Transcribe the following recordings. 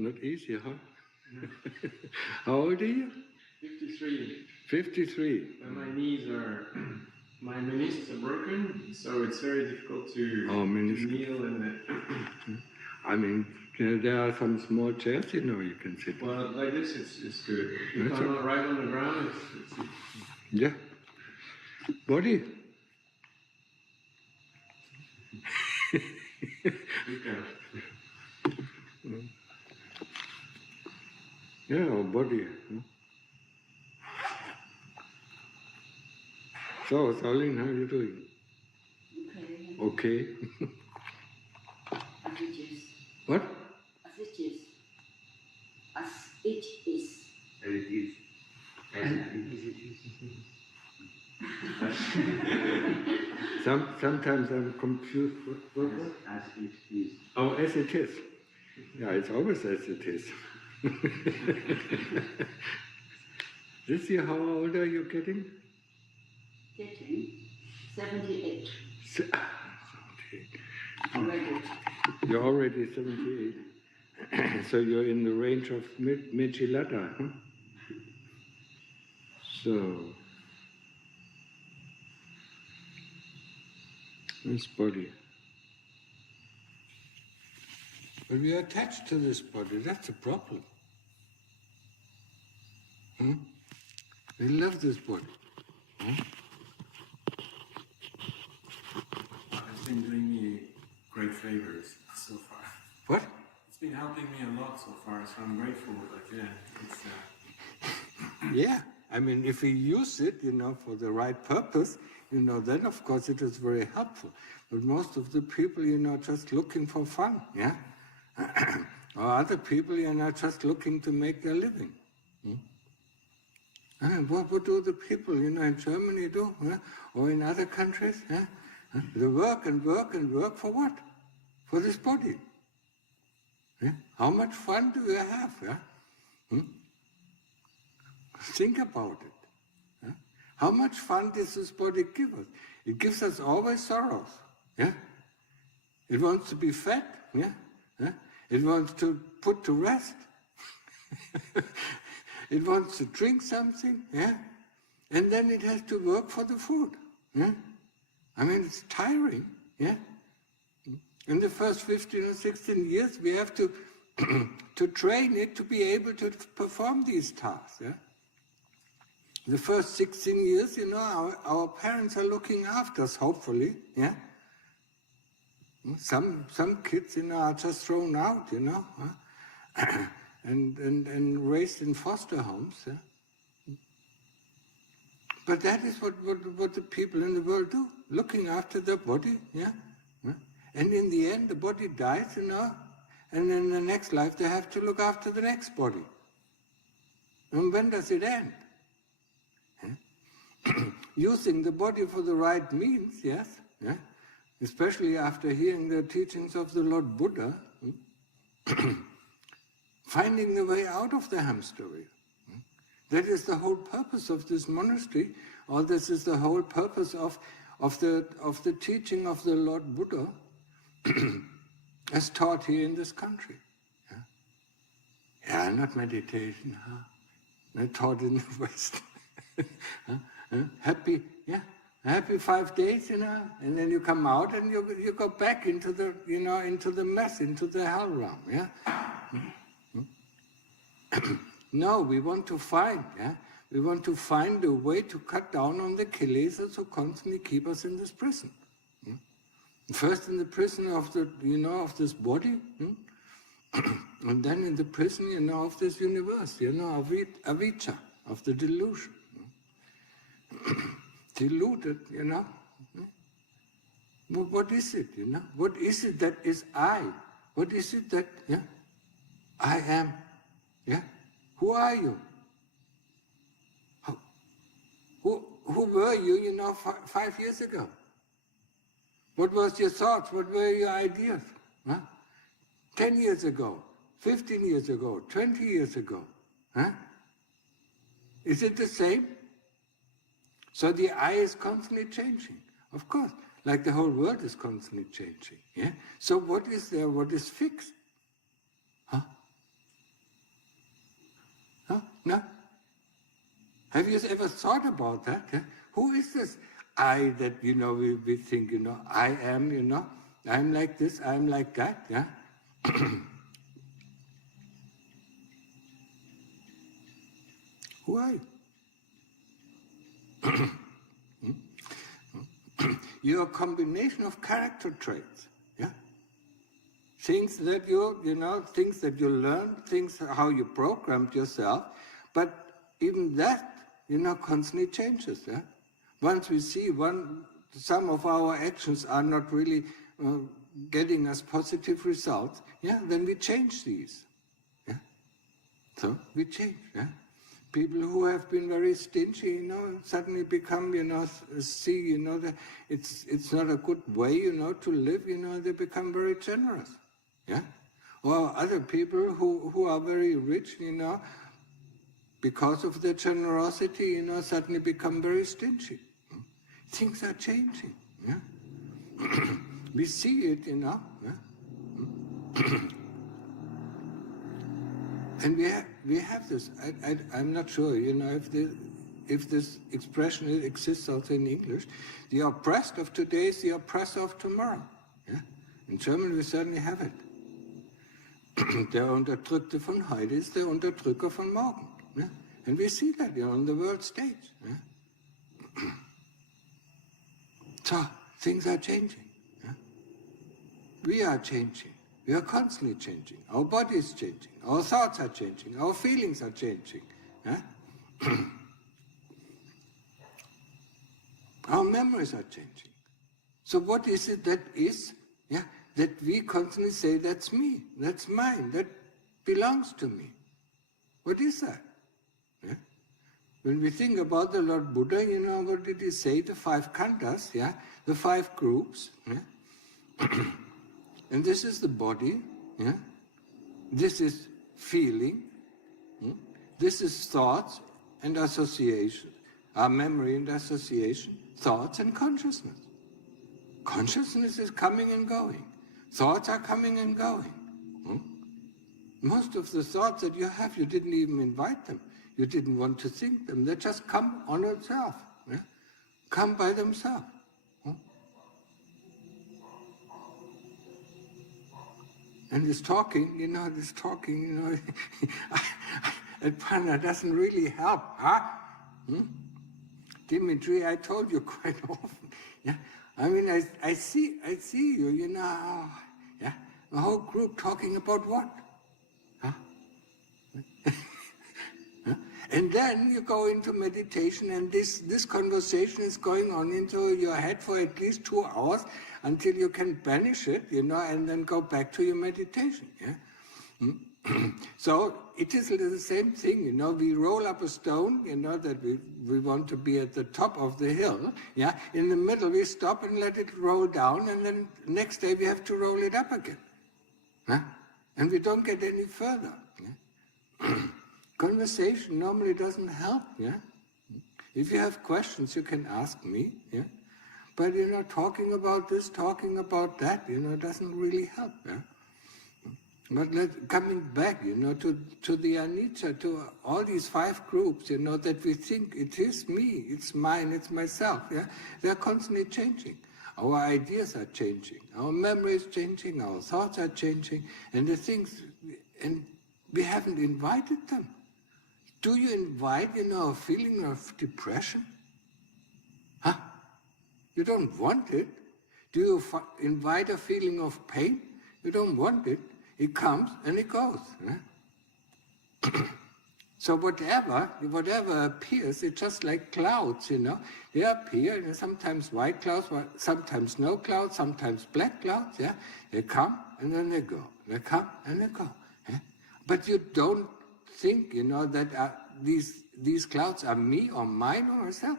Not easy, huh? How old are you? 53. 53. And my knees are, my meniscus are broken, so it's very difficult to kneel and. I mean, there are some small chairs, you can sit. Well, like this, it's good. If I'm not right on the ground, it's yeah. Body. Yeah, or body. So, Saulin, how are you doing? Okay. As it is. What? As it is. As it is. As it is. Sometimes I'm confused. What? As it is. Oh, as it is. Yeah, it's always as it is. This year, how old are you getting? Getting 78. 78. Already. You're already 78. So you're in the range of Michelada, huh? So, this body. But we are attached to this body, that's a problem. We love this body. It's been doing me great favors so far. What? It's been helping me a lot so far, so I'm grateful. But yeah, it's. Yeah, I mean, if we use it, for the right purpose, then of course it is very helpful. But most of the people, just looking for fun, yeah? Or other people, just looking to make a living. And what do the people, in Germany do, or in other countries? They work and work and work for what? For this body. How much fun do you have? Think about it. How much fun does this body give us? It gives us always sorrows. It wants to be fed. It wants to put to rest. It wants to drink something. And then it has to work for the food. I mean, it's tiring. In the first 15 or 16 years, we have to to train it to be able to perform these tasks. The first 16 years, our parents are looking after us, hopefully. Some kids, are just thrown out, and raised in foster homes. But that is what the people in the world do, looking after their body. And in the end, the body dies, and in the next life they have to look after the next body. And when does it end? Using the body for the right means, yes, especially after hearing the teachings of the Lord Buddha, finding the way out of the hamster wheel. That is the whole purpose of this monastery, or this is the whole purpose of the teaching of the Lord Buddha as taught here in this country. Not meditation, not taught in the West. Happy 5 days, and then you come out and you go back into the, into the mess, into the hell realm, No, we want to find, we want to find a way to cut down on the kilesas who constantly keep us in this prison. First in the prison of the, of this body, and then in the prison, of this universe, avijja, of the delusion. Deluded, What is it, What is it that is I? What is it that, I am, Who are you? Who were you, 5 years ago? What was your thoughts? What were your ideas? 10 years ago, 15 years ago, 20 years ago? Is it the same? So the I is constantly changing, of course, like the whole world is constantly changing. So what is there? What is fixed? No? No? Have you ever thought about that? Yeah? Who is this I that, we think, I am, I'm like this, I'm like that, yeah? Who are you? You're a combination of character traits, yeah? Things that things that you learn, things how you programmed yourself, but even that, constantly changes, yeah? Once we see some of our actions are not really getting us positive results, yeah, then we change these, yeah? So we change, yeah? People who have been very stingy, suddenly become, see, that it's not a good way, to live, they become very generous, yeah? Or other people who are very rich, because of their generosity, suddenly become very stingy. Things are changing, yeah? We see it, yeah? And we have this. I'm not sure, if this expression exists also in English. The oppressed of today is the oppressor of tomorrow. Yeah? In German we certainly have it. Der Unterdrückte von heute ist der Unterdrücker von morgen. Yeah? And we see that on the world stage. Yeah? So things are changing. Yeah? We are changing. We are constantly changing. Our body is changing. Our thoughts are changing. Our feelings are changing. Yeah? Our memories are changing. So what is it that is, yeah, that we constantly say, that's me, that's mine, that belongs to me? What is that? Yeah? When we think about the Lord Buddha, what did he say? The 5 khandhas, yeah? The 5 groups. Yeah? And this is the body, yeah? This is feeling, this is thoughts and association, our memory and association, thoughts and consciousness. Consciousness is coming and going. Thoughts are coming and going. Most of the thoughts that you have, you didn't even invite them. You didn't want to think them. They just come on itself, yeah? Come by themselves. And this talking, at Pana doesn't really help, huh? Dimitri, I told you quite often, yeah? I mean, I see you, yeah? The whole group talking about what? Huh? And then you go into meditation and this conversation is going on into your head for at least 2 hours until you can banish it, and then go back to your meditation, yeah? So it is the same thing, we roll up a stone, that we want to be at the top of the hill, yeah? In the middle we stop and let it roll down, and then next day we have to roll it up again, huh? And we don't get any further, yeah? Conversation normally doesn't help, yeah? If you have questions, you can ask me, yeah? But, talking about this, talking about that, doesn't really help, yeah? But coming back, to the anicca, to all these 5 groups, that we think it is me, it's mine, it's myself, yeah? They're constantly changing. Our ideas are changing, our memory is changing, our thoughts are changing, and the things, and we haven't invited them. Do you invite, a feeling of depression? Huh? You don't want it. Do you invite a feeling of pain? You don't want it. It comes and it goes. Huh? So whatever appears, it's just like clouds, They appear, sometimes white clouds, sometimes no clouds, sometimes black clouds, yeah? They come and then they go. They come and they go. Yeah? But you don't think, that these clouds are me or mine or myself.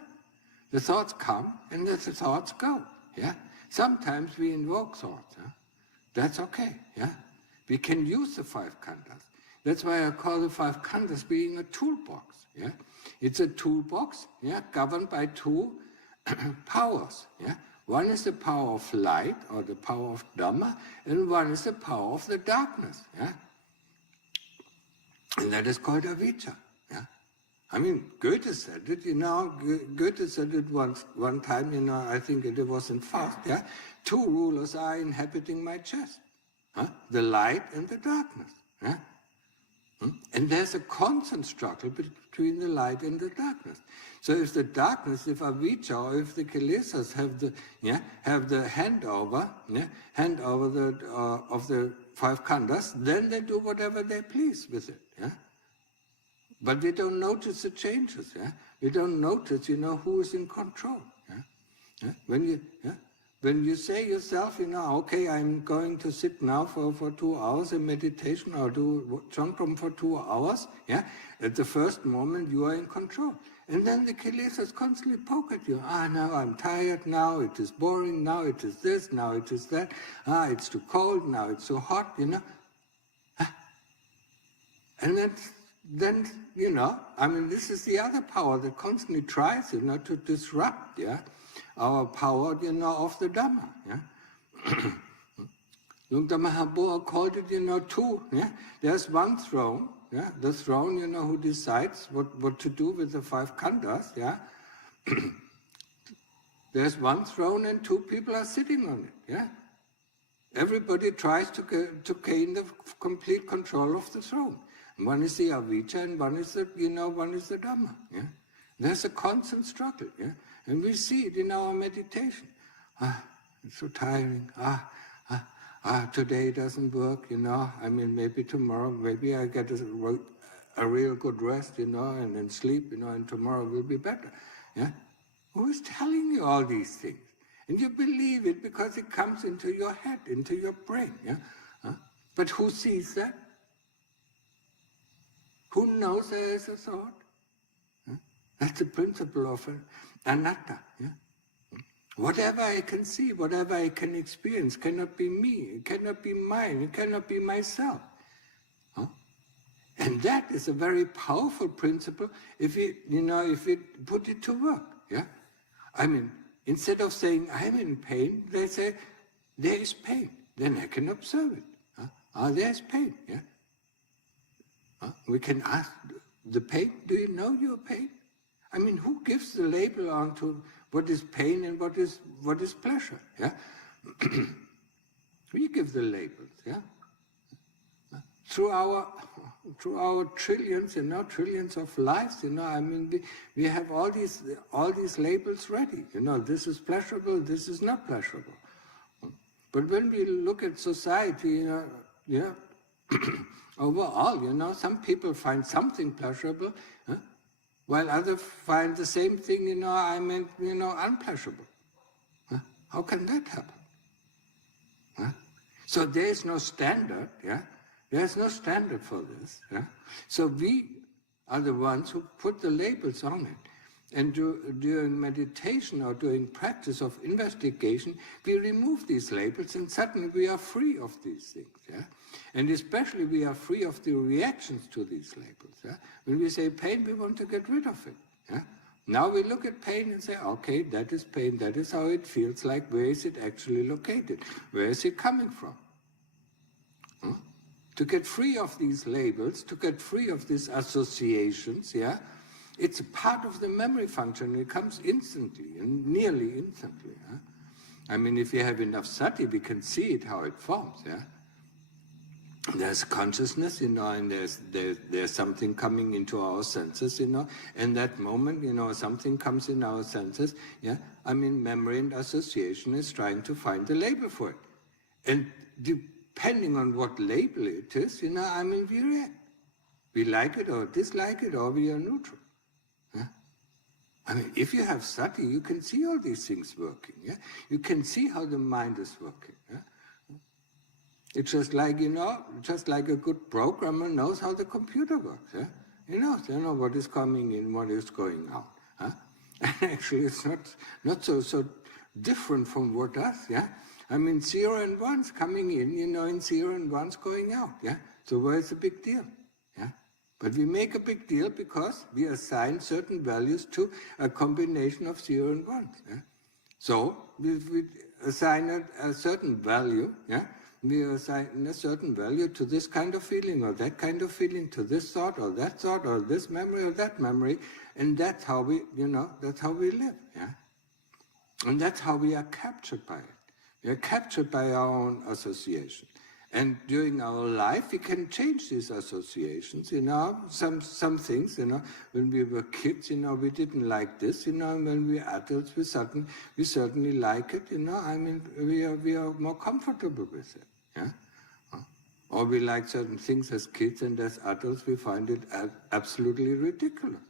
The thoughts come and the thoughts go, yeah? Sometimes we invoke thoughts, huh? That's okay, yeah? We can use the 5 khandhas. That's why I call the 5 khandhas being a toolbox, yeah? It's a toolbox, yeah, governed by 2 powers, yeah? One is the power of light, or the power of Dhamma, and one is the power of the darkness, yeah? And that is called avijja. I mean, Goethe said it, Goethe said it one time, I think it was in Faust, yeah? Two rulers are inhabiting my chest, the light and the darkness. Yeah? And there's a constant struggle between the light and the darkness. So if the darkness, if Avijja or if the Kilesas have the handover of the five khandhas, then they do whatever they please with it. Yeah? But we don't notice the changes. Yeah? We don't notice, who is in control. Yeah? Yeah? When you say yourself, okay, I'm going to sit now for 2 hours in meditation or do Chankram for 2 hours, yeah, at the first moment you are in control. And then the kilesas constantly poke at you. Now I'm tired, now it is boring, now it is this, now it is that, it's too cold, now it's too hot, And then, this is the other power that constantly tries, to disrupt, our power, of the Dhamma. Yeah? Lungta Mahabua called it, two. Yeah? There's one throne, the throne, who decides what to do with the five khandhas. Yeah? There's one throne and two people are sitting on it. Yeah? Everybody tries to gain the complete control of the throne. One is the Avijja and one is the Dhamma. Yeah? There's a constant struggle. Yeah? And we see it in our meditation. It's so tiring. Today it doesn't work, maybe tomorrow, maybe I get a real good rest, and then sleep, and tomorrow will be better. Yeah? Who is telling you all these things? And you believe it because it comes into your head, into your brain. Yeah? But who sees that? Who knows there is a thought? That's the principle of anatta. Yeah? Whatever I can see, whatever I can experience cannot be me, it cannot be mine, it cannot be myself. And that is a very powerful principle if we put it to work. Yeah? Instead of saying, I'm in pain, they say, there is pain. Then I can observe it. There's pain. Yeah? We can ask, the pain, do you know your pain? Who gives the label onto what is pain and what is pleasure? Yeah, we give the labels. Yeah, through our trillions, trillions of lives. We have all these labels ready. This is pleasurable, this is not pleasurable. But when we look at society, overall, some people find something pleasurable. While others find the same thing, unpleasurable. How can that happen? So there is no standard, There's no standard for this, So we are the ones who put the labels on it. And during meditation or during practice of investigation, we remove these labels and suddenly we are free of these things, And especially we are free of the reactions to these labels, When we say pain, we want to get rid of it, Now we look at pain and say, okay, that is pain, that is how it feels like, where is it actually located? Where is it coming from? To get free of these labels, to get free of these associations, it's a part of the memory function. It comes instantly, and nearly instantly. If you have enough sati, we can see it, how it forms. There's consciousness, and there's something coming into our senses, And that moment, something comes in our senses. Memory and association is trying to find the label for it. And depending on what label it is, we react. We like it or dislike it, or we are neutral. If you have sati, you can see all these things working. You can see how the mind is working. It's just like, just like a good programmer knows how the computer works. He knows, what is coming in, what is going out. And actually, it's not so different from what us. Zero and ones coming in, and zero and ones going out. So where's the big deal? But we make a big deal because we assign certain values to a combination of zero and ones. So we assign a certain value, we assign a certain value to this kind of feeling or that kind of feeling, to this thought or this memory or that memory, and that's how we, that's how we live, yeah? And that's how we are captured by it. We are captured by our own association. And during our life, we can change these associations, some things, when we were kids, we didn't like this, and when we are adults, we certainly like it, we are more comfortable with it, yeah? Or we like certain things as kids, and as adults, we find it absolutely ridiculous.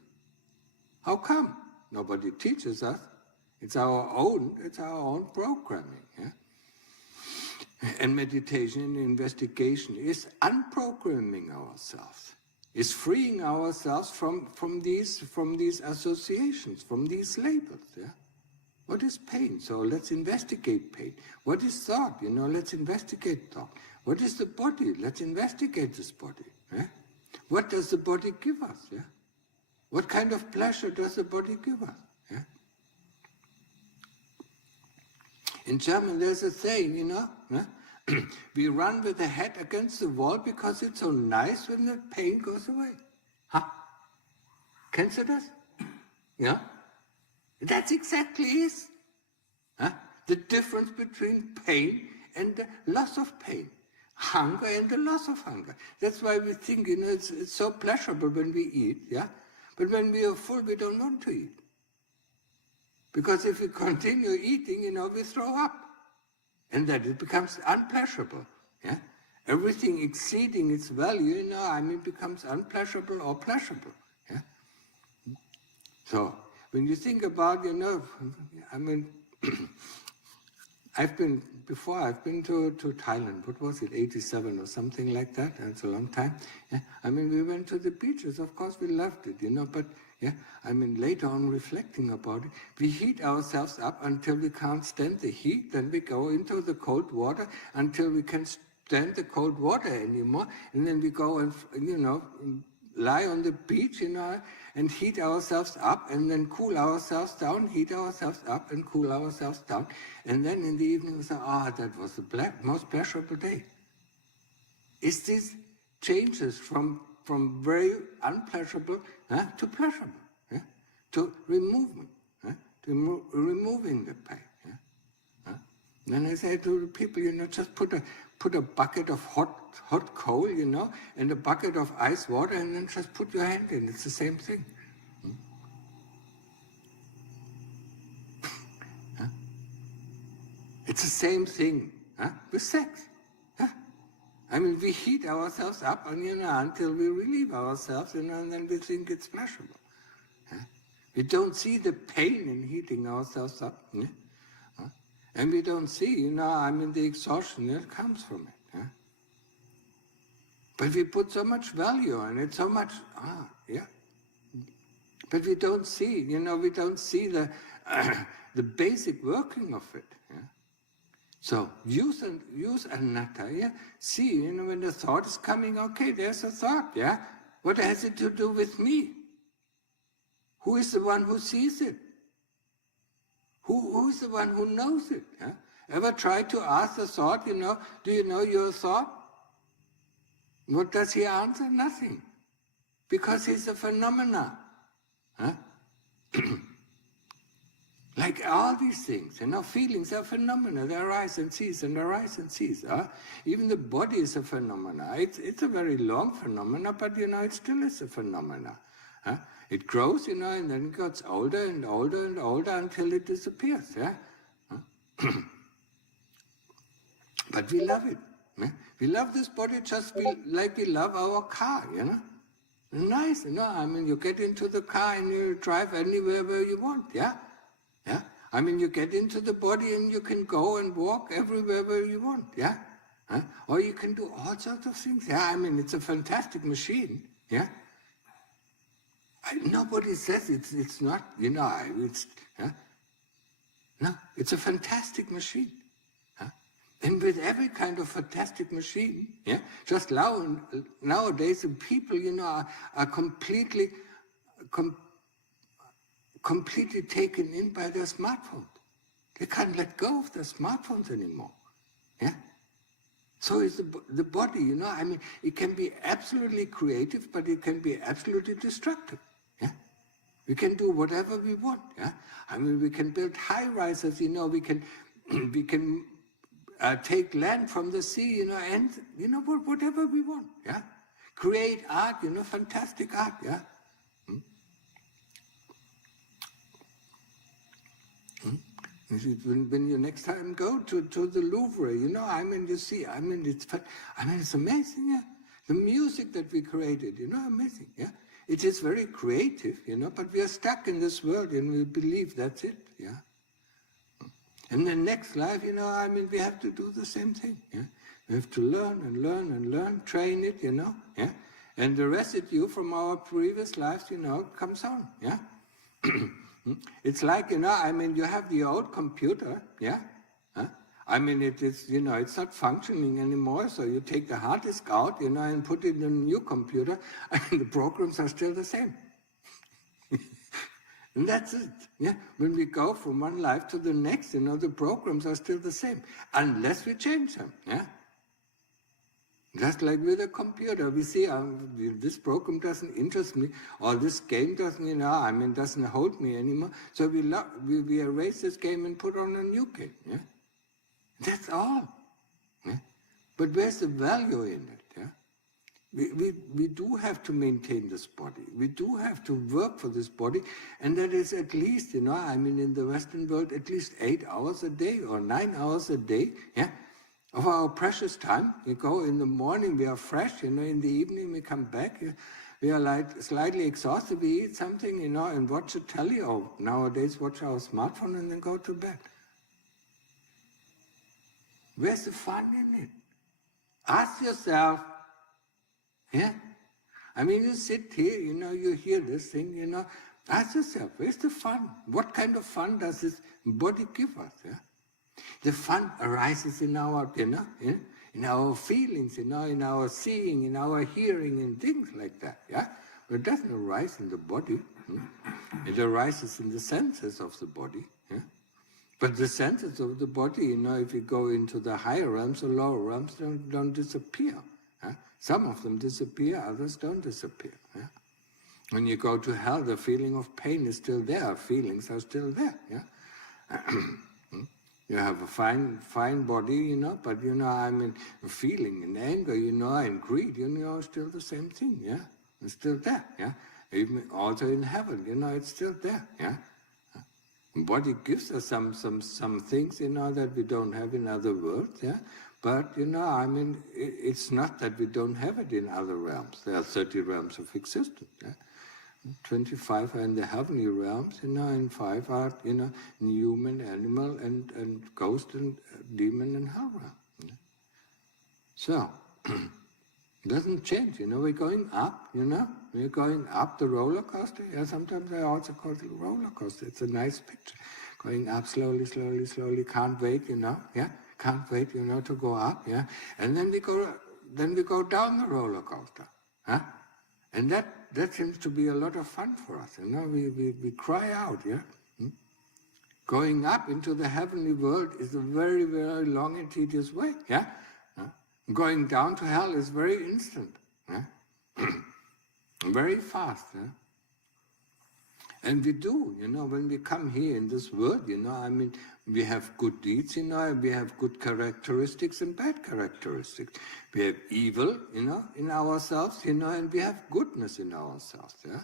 How come? Nobody teaches us. It's our own programming, yeah? And meditation and investigation is unprogramming ourselves, is freeing ourselves from these associations, from these labels. Yeah? What is pain? So let's investigate pain. What is thought? Let's investigate thought. What is the body? Let's investigate this body. Yeah? What does the body give us? Yeah? What kind of pleasure does the body give us? Yeah? In German, there's a saying, we run with the head against the wall because it's so nice when the pain goes away. Huh? Kennst du das? Yeah? That's exactly it. Huh? The difference between pain and the loss of pain. Hunger and the loss of hunger. That's why we think, it's so pleasurable when we eat, yeah? But when we are full, we don't want to eat. Because if we continue eating, we throw up. And that it becomes unpleasurable. Yeah? Everything exceeding its value, becomes unpleasurable or pleasurable. Yeah? So, when you think about, I've been to Thailand, what was it, 87 or something like that, that's a long time. Yeah? We went to the beaches, of course we loved it, but yeah, later on reflecting about it, we heat ourselves up until we can't stand the heat, then we go into the cold water until we can stand the cold water anymore, and then we go and, lie on the beach, and heat ourselves up, and then cool ourselves down, heat ourselves up and cool ourselves down, and then in the evening we say, that was the most pleasurable day. Is this changes from very unpleasurable to pleasurable, to removing, to removing the pain. Then I say to the people, just put a bucket of hot coal, and a bucket of ice water, and then just put your hand in. It's the same thing. It's the same thing with sex. We heat ourselves up until we relieve ourselves, and then we think it's pleasurable. We don't see the pain in heating ourselves up. And we don't see, the exhaustion that comes from it. But we put so much value on it, so much, But we don't see, we don't see the basic working of it. So use anatta, see, when the thought is coming, okay, there's a thought, What has it to do with me? Who is the one who sees it? Who is the one who knows it? Ever try to ask the thought, do you know your thought? What does he answer? Nothing. Because he's a phenomena. Like all these things, feelings are phenomena. They arise and cease and arise and cease. Even the body is a phenomena. It's a very long phenomena, but it still is a phenomena. It grows, and then it gets older and older and older until it disappears. But we love it. We love this body just like we love our car, Nice, you get into the car and you drive anywhere where you want, you get into the body and you can go and walk everywhere where you want, Or you can do all sorts of things, it's a fantastic machine, Nobody says it's not, No, it's a fantastic machine. And with every kind of fantastic machine, just nowadays the people, are completely taken in by their smartphones. They can't let go of their smartphones anymore. So is the body, you know, I mean, it can be absolutely creative, but it can be absolutely destructive. Yeah? We can do whatever we want. Yeah? I mean, we can build high rises, you know, we can take land from the sea, you know, and, you know, whatever we want. Yeah? Create art, you know, fantastic art. Yeah? When you next time go to the Louvre, you know, I mean, you see, I mean, it's amazing, yeah. The music that we created, you know, amazing, yeah. It is very creative, you know, but we are stuck in this world and we believe that's it, yeah. And the next life, you know, I mean, we have to do the same thing, yeah. We have to learn and learn and learn, train it, you know, yeah. And the residue from our previous lives, you know, comes on, yeah. It's like, you know, I mean, you have the old computer, yeah? Huh? I mean, it is, you know, it's not functioning anymore, so you take the hard disk out, you know, and put it in a new computer, and the programs are still the same. And that's it, yeah? When we go from one life to the next, you know, the programs are still the same, unless we change them, yeah? Just like with a computer, we see this program doesn't interest me, or this game doesn't, you know, I mean, doesn't hold me anymore. So we erase this game and put on a new game. Yeah, that's all. Yeah? But where's the value in it? Yeah, we do have to maintain this body. We do have to work for this body, and that is at least, you know, I mean, in the Western world, at least 8 hours a day or 9 hours a day. Yeah. Of our precious time. We go in the morning, we are fresh, you know, in the evening we come back, we are like slightly exhausted, we eat something, you know, and watch a telly, or nowadays watch our smartphone and then go to bed. Where's the fun in it? Ask yourself, yeah? I mean, you sit here, you know, you hear this thing, you know, ask yourself, where's the fun? What kind of fun does this body give us, yeah? The fun arises in our, you know, in our feelings, you know, in our seeing, in our hearing, and things like that. Yeah, but it doesn't arise in the body. It arises in the senses of the body. Yeah? But the senses of the body, you know, if you go into the higher realms, the lower realms don't disappear. Yeah? Some of them disappear, others don't disappear. Yeah? When you go to hell, the feeling of pain is still there. Feelings are still there. Yeah. You have a fine body, you know, but, you know, I mean, feeling and anger, you know, and greed, you know, are still the same thing, yeah? It's still there, yeah? Even also in heaven, you know, it's still there, yeah? Body gives us some things, you know, that we don't have in other worlds, yeah? But, you know, I mean, it's not that we don't have it in other realms. There are 30 realms of existence, yeah? 25 are in the heavenly realms, you know, and 5 are, you know, in human, animal, and ghost, and demon, and hell realm. You know? So, it doesn't change, you know, we're going up, you know, we're going up the roller coaster. Yeah, sometimes I also call it a roller coaster. It's a nice picture. Going up slowly, slowly, slowly, can't wait, you know, yeah, can't wait, you know, to go up, yeah. And then we go down the roller coaster, huh? And that seems to be a lot of fun for us. You know, we cry out, yeah? Going up into the heavenly world is a very, very long and tedious way, yeah? Going down to hell is very instant, yeah? Very fast, yeah? And we do, you know, when we come here in this world, you know, I mean, we have good deeds, you know, we have good characteristics and bad characteristics. We have evil, you know, in ourselves, you know, and we have goodness in ourselves, yeah.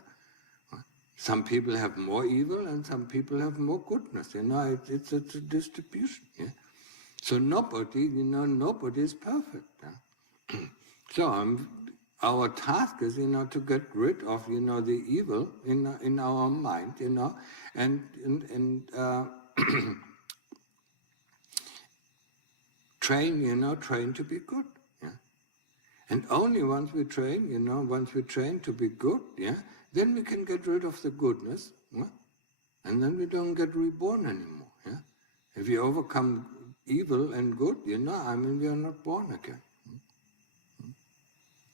Some people have more evil and some people have more goodness, you know, it's a distribution, yeah. So nobody, you know, nobody is perfect, yeah? So our task is, you know, to get rid of, you know, the evil in our mind, you know, and train, you know, train to be good, yeah. And only once we train, you know, once we train to be good, yeah, then we can get rid of the goodness, yeah? And then we don't get reborn anymore, yeah. If we overcome evil and good, you know, I mean, we are not born again.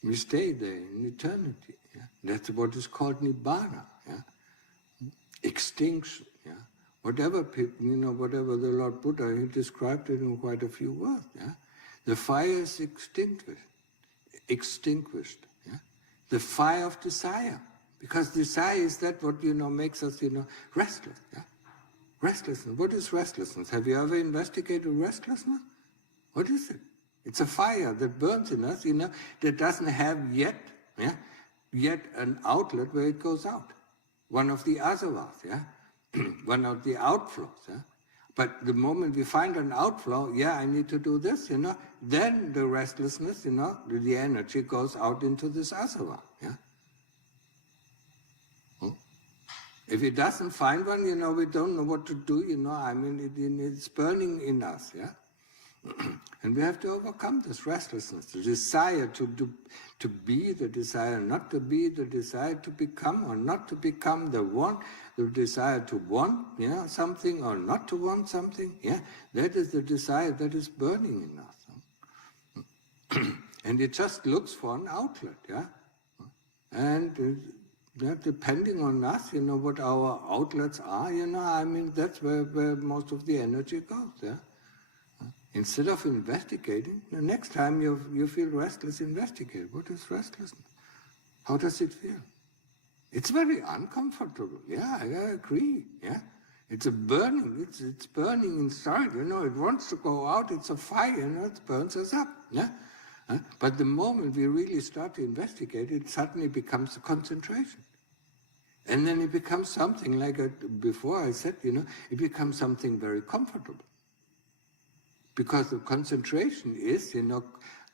We stay there in eternity. Yeah? That's what is called Nibbana. Yeah? Extinction. Yeah? Whatever people, you know, whatever the Lord Buddha, he described it in quite a few words. Yeah? the fire is extinguished. Yeah? The fire of desire. Because desire is that what, makes us, restless. Yeah? Restlessness. What is restlessness? Have you ever investigated restlessness? What is it? It's a fire that burns in us, that doesn't have yet an outlet where it goes out. One of the asavas, one of the outflows. Yeah? But the moment we find an outflow, I need to do this, then the restlessness, the energy goes out into this asava. Yeah? If it doesn't find one, we don't know what to do, it's burning in us, yeah? And we have to overcome this restlessness, the desire to be, the desire not to be, the desire to become or not to become, the desire to want something or not to want something. Yeah, that is the desire that is burning in us. And it just looks for an outlet. Yeah, and depending on us, what our outlets are. That's where most of the energy goes. Yeah. Instead of investigating, the next time you feel restless, investigate. What is restlessness? How does it feel? It's very uncomfortable. Yeah, I agree. Yeah, it's a burning. It's burning inside. It wants to go out. It's a fire. It burns us up. Yeah, but the moment we really start to investigate, it suddenly becomes a concentration, and then it becomes something like before I said. It becomes something very comfortable. Because the concentration is,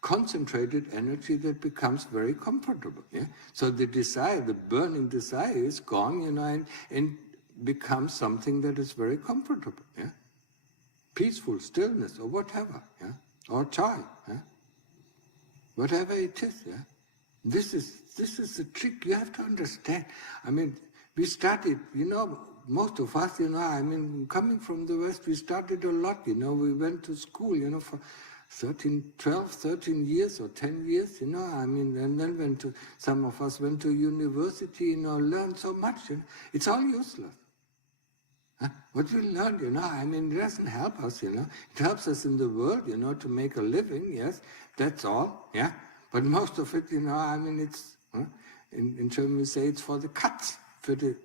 concentrated energy that becomes very comfortable. Yeah? So the desire, the burning desire is gone, and becomes something that is very comfortable. Yeah? Peaceful, stillness, or whatever. Yeah? Or joy. Yeah? Whatever it is. Yeah? This is the trick you have to understand. We started, most of us, coming from the West, we started a lot, we went to school, for 12, 13 years or 10 years, and then some of us went to university, learned so much, it's all useless. What we learned, it doesn't help us, it helps us in the world, to make a living, yes, that's all, yeah, but most of it, it's, in German we say it's for the cats.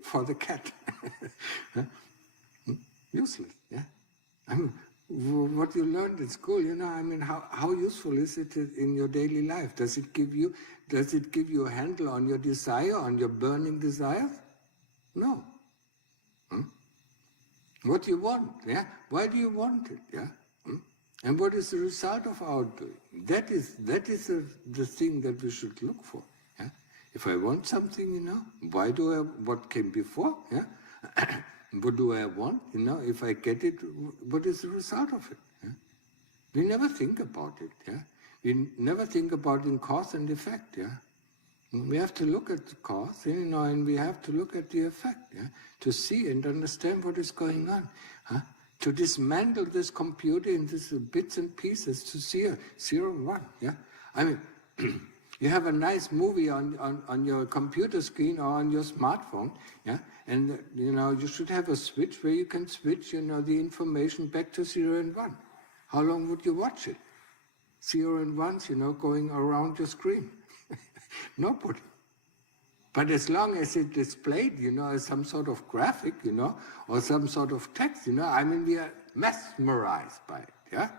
For the cat. Useless, yeah? What you learned in school, how useful is it in your daily life? Does it give you a handle on your desire, on your burning desires? No. What do you want, yeah? Why do you want it, yeah? And what is the result of our doing? That is the thing that we should look for. If I want something, what came before? Yeah? What do I want? If I get it, what is the result of it? Yeah? We never think about it. Yeah? We never think about in cause and effect. Yeah? We have to look at the cause, and we have to look at the effect, yeah? To see and understand what is going on. Huh? To dismantle this computer into bits and pieces to see 0 and 1. Yeah? You have a nice movie on your computer screen or on your smartphone, yeah, and you should have a switch where you can switch, the information back to 0 and 1. How long would you watch it? 0 and 1s, going around your screen. Nobody. But as long as it's displayed, as some sort of graphic, or some sort of text, we are mesmerized by it, yeah.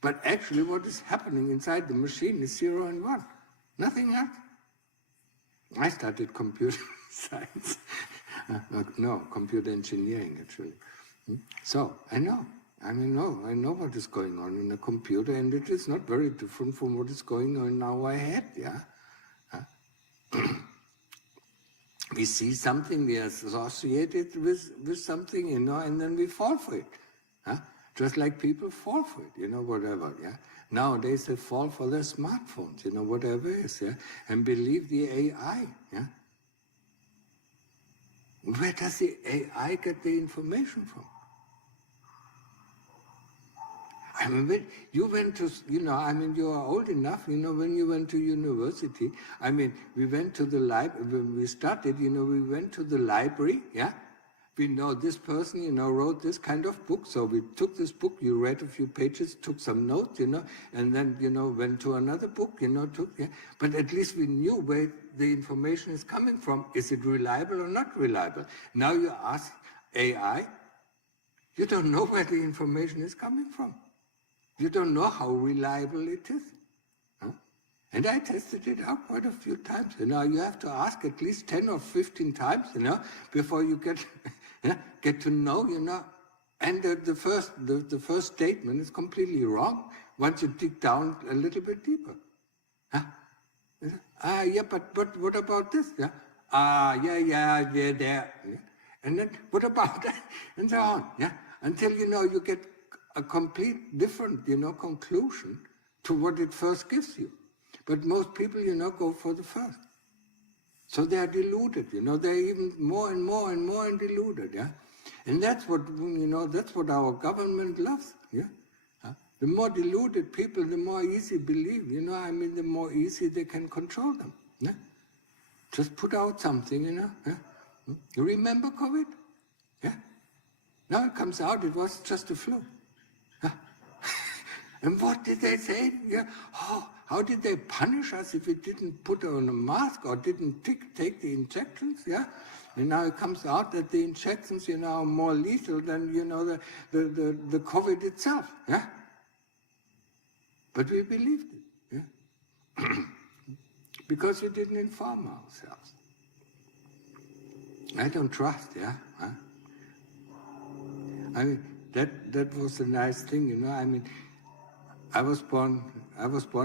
But actually what is happening inside the machine is 0 and 1. Nothing else. I studied computer science. No, computer engineering actually. So I know. I know what is going on in a computer, and it is not very different from what is going on in our head, yeah? We see something, we associate it with something, and then we fall for it. Huh? Just like people fall for it, whatever, yeah. Nowadays they fall for their smartphones, whatever it is, yeah, and believe the AI, yeah. Where does the AI get the information from? When you went to, you are old enough, when you went to university, we went to the library, when we started, we went to the library, yeah, we know this person, wrote this kind of book, so we took this book, you read a few pages, took some notes, and then, went to another book, but at least we knew where the information is coming from. Is it reliable or not reliable? Now you ask AI, you don't know where the information is coming from. You don't know how reliable it is. And I tested it out quite a few times. You have to ask at least 10 or 15 times, before you get to know, And the first statement is completely wrong once you dig down a little bit deeper. Yeah, but what about this? Yeah, yeah, there. Yeah. And then what about that? And so on. Yeah, until you get a complete different, conclusion to what it first gives you. But most people, go for the first. So they are deluded, they're even more and more and more deluded, yeah? And that's what, that's what our government loves, yeah? The more deluded people, the more easy believe, the more easy they can control them, yeah? Just put out something, yeah? You remember COVID? Yeah? Now it comes out, it was just a flu. Yeah? And what did they say? Yeah. Oh, how did they punish us if we didn't put on a mask or didn't take the injections? Yeah, and now it comes out that the injections, are more lethal than the COVID itself. Yeah, but we believed it. Yeah, because we didn't inform ourselves. I don't trust. Yeah, I mean that was a nice thing. I was born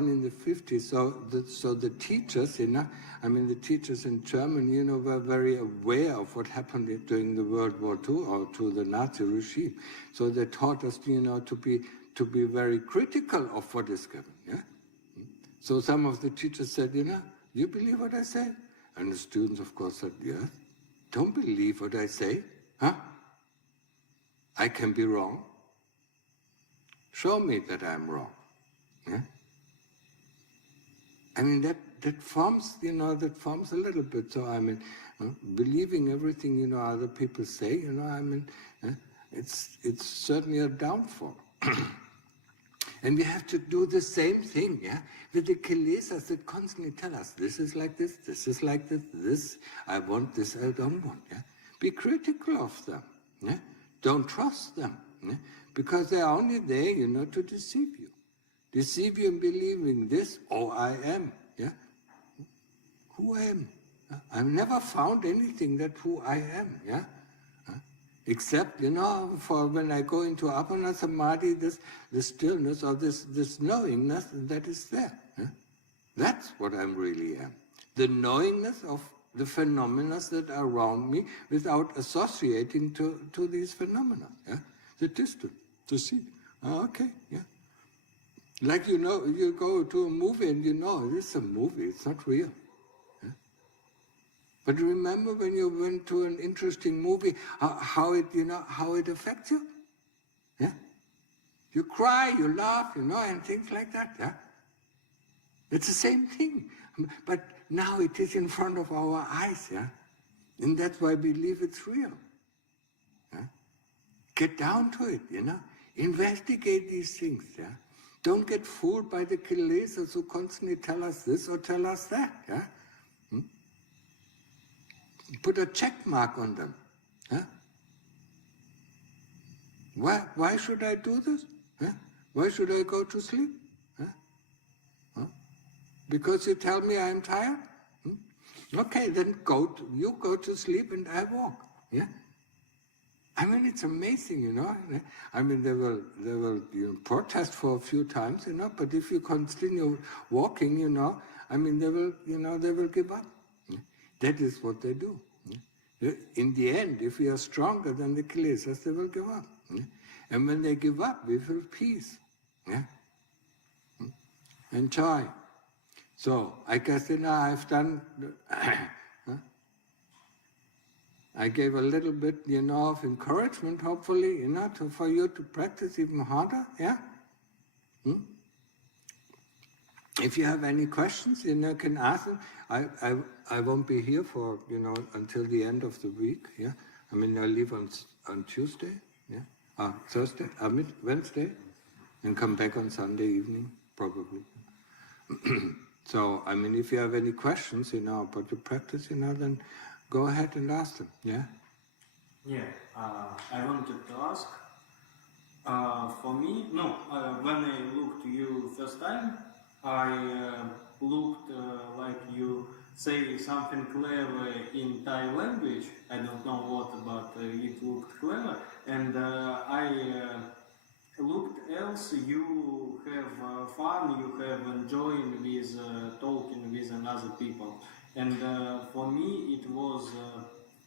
in the 50s, so the teachers, the teachers in Germany, were very aware of what happened during the World War II or to the Nazi regime. So they taught us, to be very critical of what is given. Yeah. So some of the teachers said, you believe what I say? And the students, of course, said, yes. Don't believe what I say, huh? I can be wrong. Show me that I'm wrong. Yeah? That forms, that forms a little bit. So, believing everything, other people say, it's certainly a downfall. And we have to do the same thing, yeah? With the kilesas that constantly tell us, this is like this is like this I want, this I don't want, yeah? Be critical of them, yeah? Don't trust them, yeah? Because they are only there, to deceive you. Deceive you in believing this, I am, yeah? Who I am? I've never found anything that who I am, yeah? Except, for when I go into Apana Samadhi, this stillness or this knowingness that is there. Yeah? That's what I really am. The knowingness of the phenomena that are around me without associating to these phenomena. Yeah? The distance, to see. Okay, yeah. Like, you go to a movie and this is a movie, it's not real. Yeah? But remember when you went to an interesting movie, how it affects you? Yeah? You cry, you laugh, and things like that, yeah? It's the same thing. But now it is in front of our eyes, yeah? And that's why we believe it's real. Yeah? Get down to it, Investigate these things, yeah? Don't get fooled by the kilesas who constantly tell us this or tell us that, yeah? Put a check mark on them, yeah? Why should I do this? Yeah? Why should I go to sleep? Yeah? Huh? Because you tell me I'm tired? Okay, then you go to sleep and I walk, yeah? It's amazing, They will protest for a few times, but if you continue walking, they will give up. That is what they do. In the end, if we are stronger than the kilesas, they will give up. And when they give up, we feel peace. Yeah? And joy. So, I guess I've done... I gave a little bit, of encouragement, hopefully, for you to practice even harder, yeah? If you have any questions, can ask them. I won't be here for, until the end of the week, yeah? I mean, I leave on Tuesday, yeah, Thursday, Wednesday, and come back on Sunday evening, probably. So, I mean, if you have any questions, about your practice, then go ahead and ask them, yeah? Yeah, I wanted to ask, for me, when I looked you first time, I looked like you say something clever in Thai language. I don't know what, but it looked clever. And I looked else, you have fun, you have enjoying with talking with another people. And for me, it was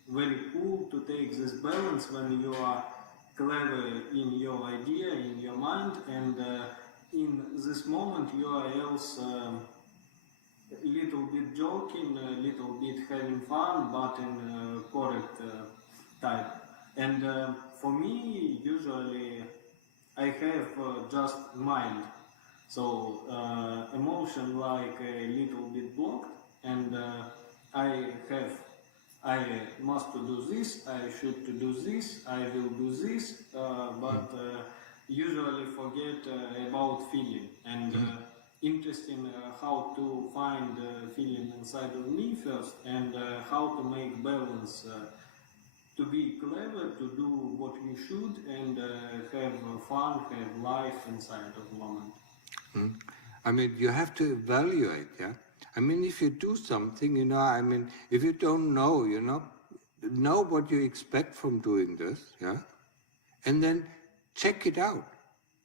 very cool to take this balance when you are clever in your idea, in your mind, and in this moment you are else a little bit joking, a little bit having fun, but in correct type. And for me, usually I have just mind, so emotion like a little bit blocked, and I must to do this, I should to do this, I will do this, but usually forget about feeling, and interesting how to find feeling inside of me first, and how to make balance, to be clever, to do what you should, and have fun, have life inside of the moment. I mean, you have to evaluate, yeah? I mean, if you do something, if you don't know, know what you expect from doing this, yeah? And then check it out.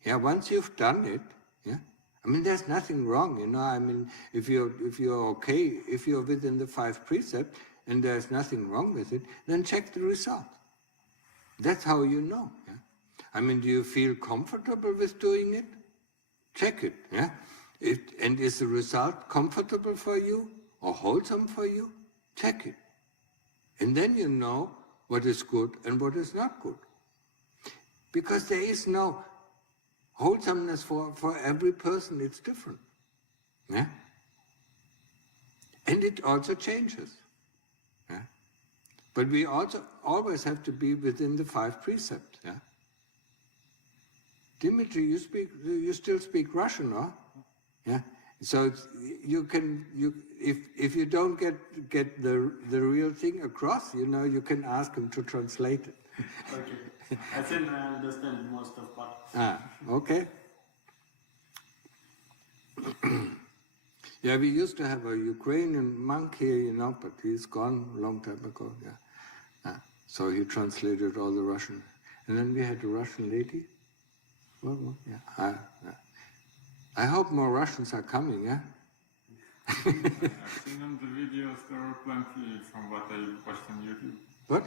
Yeah, once you've done it, yeah? I mean, there's nothing wrong, I mean, if you're okay, if you're within the 5 precepts and there's nothing wrong with it, then check the result. That's how you know, yeah? I mean, do you feel comfortable with doing it? Check it, yeah? And is the result comfortable for you or wholesome for you? Check it. And then you know what is good and what is not good. Because there is no wholesomeness for every person, it's different. Yeah? And it also changes. Yeah? But we also always have to be within the 5 precepts. Yeah? Dimitri, you still speak Russian, no? Yeah. So if you don't get the real thing across, you can ask him to translate it. Okay. I think I understand most of part. Okay. Yeah, we used to have a Ukrainian monk here, but he's gone a long time ago. Yeah. So he translated all the Russian, and then we had a Russian lady. Well, yeah. I hope more Russians are coming, yeah? I've seen on the videos there are plenty from what I watched on YouTube. What?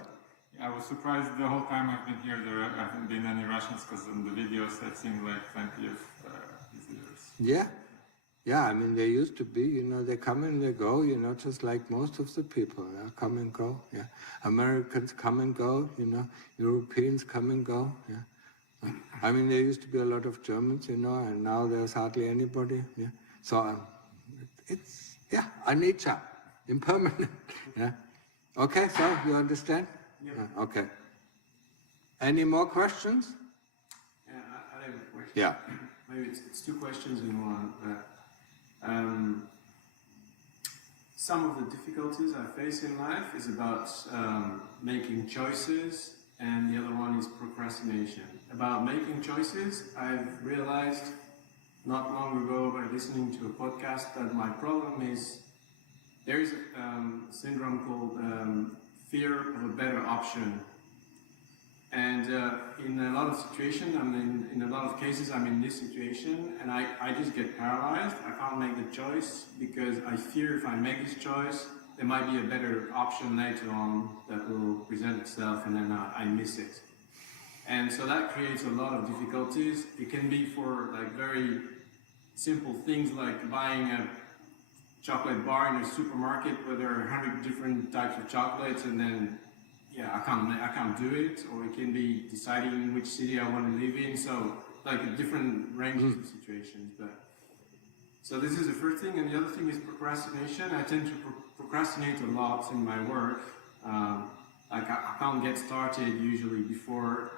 I was surprised the whole time I've been here there haven't been any Russians because in the videos I've seen like plenty of visitors. Yeah? Yeah, I mean, they used to be, they come and they go, just like most of the people, come and go, yeah. Americans come and go, Europeans come and go, yeah. I mean, there used to be a lot of Germans, and now there's hardly anybody. Yeah? So it's, anicca, impermanent. Yeah? Okay, so you understand? Yeah. Okay. Any more questions? Yeah, I have a question. Yeah. Maybe it's 2 questions in one. Some of the difficulties I face in life is about making choices, and the other one is procrastination. About making choices, I've realized not long ago by listening to a podcast that my problem is there is a syndrome called fear of a better option. And in a lot of situations, in a lot of cases, I'm in this situation and I just get paralyzed. I can't make the choice because I fear if I make this choice, there might be a better option later on that will present itself and then I miss it. And so that creates a lot of difficulties. It can be for like very simple things like buying a chocolate bar in a supermarket where there are 100 different types of chocolates and then I can't do it. Or it can be deciding which city I want to live in. So like a different ranges of situations. So this is the first thing, and the other thing is procrastination. I tend to procrastinate a lot in my work. like I can't get started usually before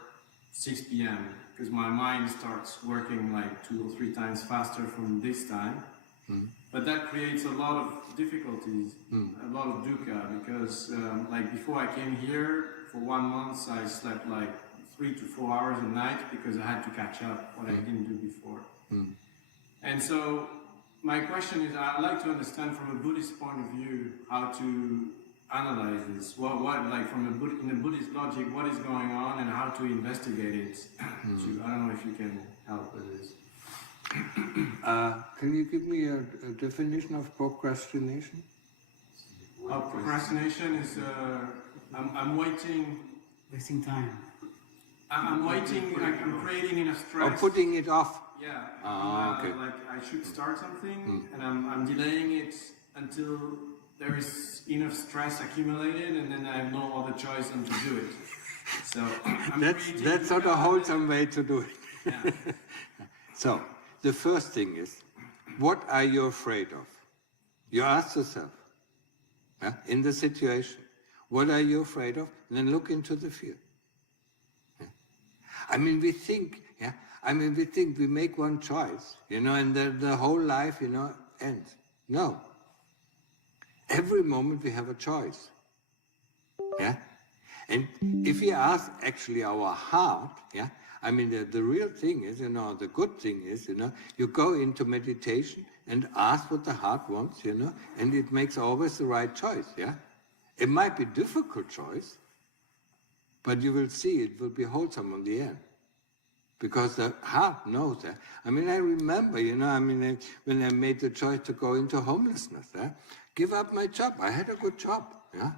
6 p.m. because my mind starts working like 2 or 3 times faster from this time. But that creates a lot of difficulties, a lot of dukkha, because like before I came here, for 1 month I slept like 3 to 4 hours a night because I had to catch up what I didn't do before. And so my question is, I'd like to understand from a Buddhist point of view how to analyze this. What like from in a Buddhist logic, what is going on and how to investigate it. I don't know if you can help with this. Can you give me a definition of procrastination? Procrastination is I'm waiting. Wasting time. I'm waiting. Like I'm creating in a stress. Or putting it off? Yeah. Okay. Like I should start something, and I'm delaying it until there is enough stress accumulated, and then I have no other choice than to do it. So That's not a wholesome way to do it. Yeah. So, the first thing is, what are you afraid of? You ask yourself, in the situation, what are you afraid of? And then look into the fear. Yeah. I mean, we think, we make one choice, and the whole life, ends. No. Every moment we have a choice. Yeah? And if we ask actually our heart, the real thing is, the good thing is, you go into meditation and ask what the heart wants, and it makes always the right choice, yeah? It might be a difficult choice, but you will see it will be wholesome in the end. Because the heart knows that. I remember, when I made the choice to go into homelessness, give up my job. I had a good job, yeah?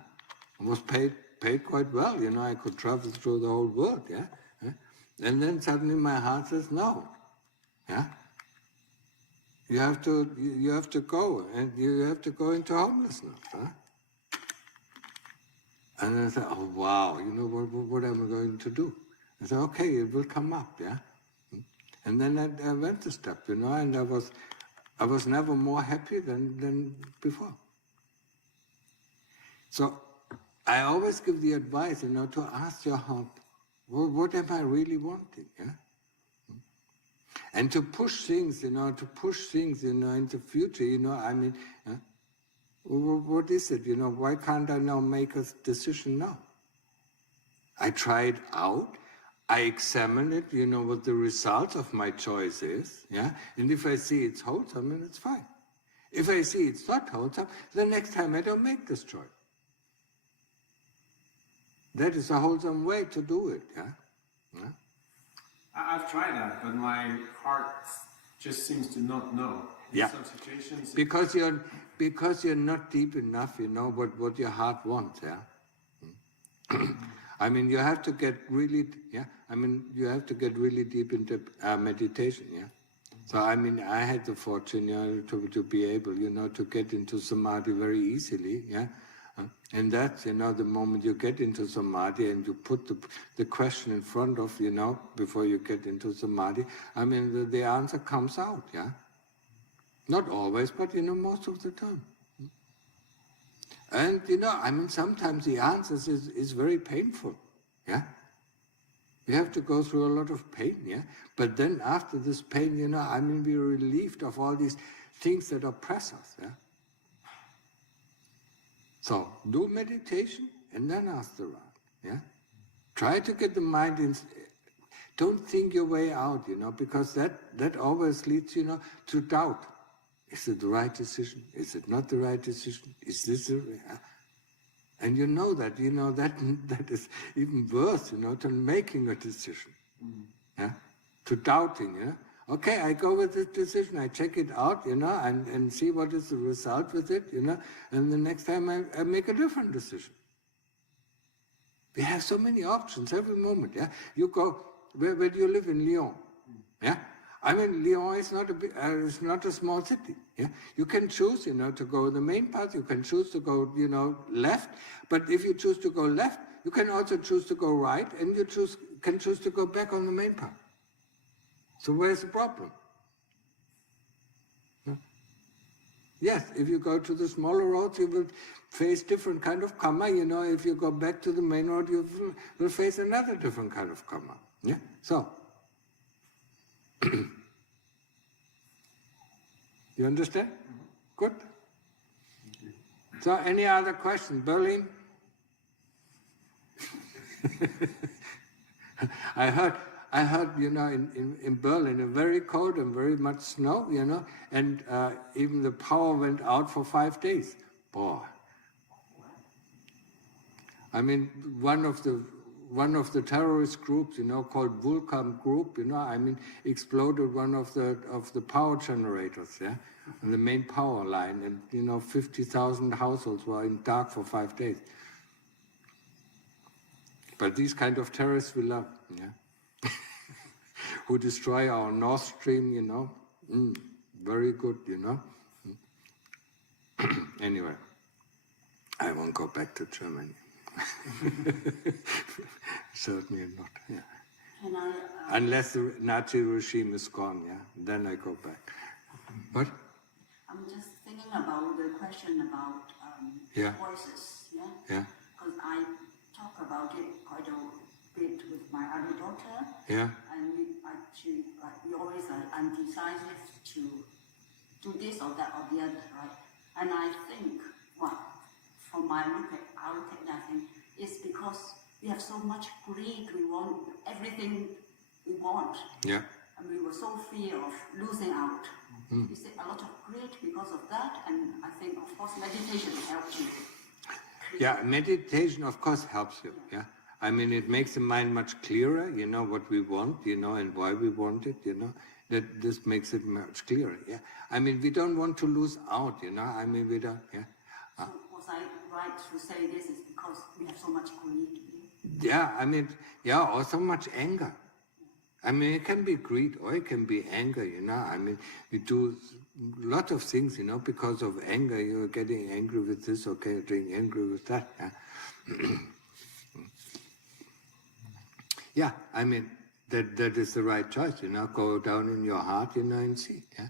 I was paid quite well, I could travel through the whole world, yeah? And then suddenly my heart says no, yeah? You have to go, and you have to go into homelessness, huh? And I said, oh wow, what am I going to do? I said, okay, it will come up, yeah? And then I went a step, and I was never more happy than before. So I always give the advice, to ask your heart, what am I really wanting, yeah? And to push things, into the future, what is it, why can't I now make a decision now? I try it out, I examine it, what the result of my choice is, yeah? And if I see it's wholesome, then it's fine. If I see it's not wholesome, the next time I don't make this choice. That is a wholesome way to do it, yeah? Yeah? I've tried that, but my heart just seems to not know. In some situations, because you're not deep enough, what your heart wants, yeah? You have to get really, you have to get really deep into meditation, yeah? So, I had the fortune, to be able, to get into samadhi very easily, yeah? And that's, the moment you get into samadhi and you put the question in front of, before you get into samadhi, the answer comes out, yeah? Not always, but, most of the time. And, sometimes the answers is very painful, yeah? We have to go through a lot of pain, yeah? But then after this pain, we're relieved of all these things that oppress us, yeah? So, do meditation and then ask the heart, yeah? Try to get the mind in, don't think your way out, because that always leads, to doubt. Is it the right decision? Is it not the right decision? Is this the right? And that is even worse, than making a decision. Yeah? To doubting, yeah? Okay, I go with this decision, I check it out, and see what is the result with it, and the next time I make a different decision. We have so many options every moment, yeah? You go, where do you live in Lyon? Yeah? Lyon is not a small city, yeah? You can choose, to go the main path, you can choose to go, left, but if you choose to go left, you can also choose to go right, and you can choose to go back on the main path. So where's the problem? Yeah. Yes, if you go to the smaller roads, you will face different kind of karma. You know, if you go back to the main road, you will face another different kind of karma. Yeah. So, you understand? Good. So, any other question, Berlin? I heard, you know, in Berlin, very cold and very much snow, you know, and even the power went out for 5 days. Boy. I mean, one of the terrorist groups, you know, called Vulcan Group, you know, I mean, exploded one of the power generators, yeah, on the main power line, and you know, 50,000 households were in dark for 5 days. But these kind of terrorists we love, yeah, who destroy our Nord Stream, you know, very good, you know. Anyway, I won't go back to Germany. Certainly not, yeah. Can I, Unless the Nazi regime is gone, yeah, then I go back. What? I'm just thinking about the question about Yeah. voices, yeah? Yeah, Because I talk about it quite a bit with my other daughter, yeah, and we always are undecisive to do this or that or the other, right? And I think, well, from my look at, I look at that thing, it's because we have so much greed, we want everything we want, yeah. and we were so fear of losing out. You see a lot of greed because of that, and I think, of course, meditation helps you. Yeah, meditation, of course, helps you, yeah. I mean, it makes the mind much clearer, you know, what we want, you know, and why we want it, you know. That this makes it much clearer, yeah. I mean, we don't want to lose out, you know. I mean, we don't, yeah. So was I right to say this is because we have so much greed? Yeah, I mean, yeah, or so much anger. I mean, it can be greed or it can be anger, you know. I mean, we do a lot of things, you know, because of anger. You're getting angry with this, okay, getting angry with that. Yeah, yeah, I mean, that is the right choice, you know. Go down in your heart, you know, and see. Yeah,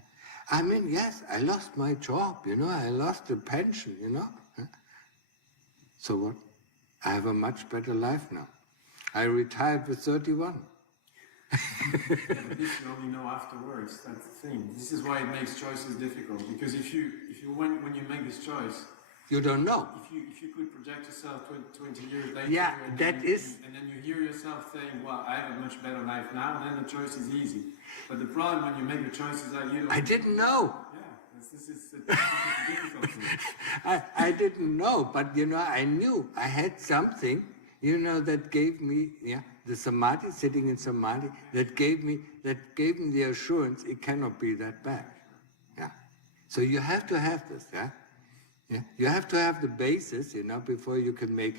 I mean, yes, I lost my job, you know. I lost the pension, you know. Yeah? So what? I have a much better life now. I retired with 31. Yeah, but this you only know afterwards. That's the thing. This is why it makes choices difficult. Because if you when you make this choice, You don't know. if you could project yourself 20 years later, Yeah, and that then, is- and then you hear yourself saying, "Well, I have a much better life now," then the choice is easy. But the problem when you make the choice is that you don't. I didn't know. Yeah, this is the difficulty. I didn't know, but you know, I knew I had something, you know, that gave me, yeah, the samadhi, sitting in samadhi, that gave me the assurance it cannot be that bad. Yeah. So you have to have this, yeah? Yeah. You have to have the basis, you know, before you can make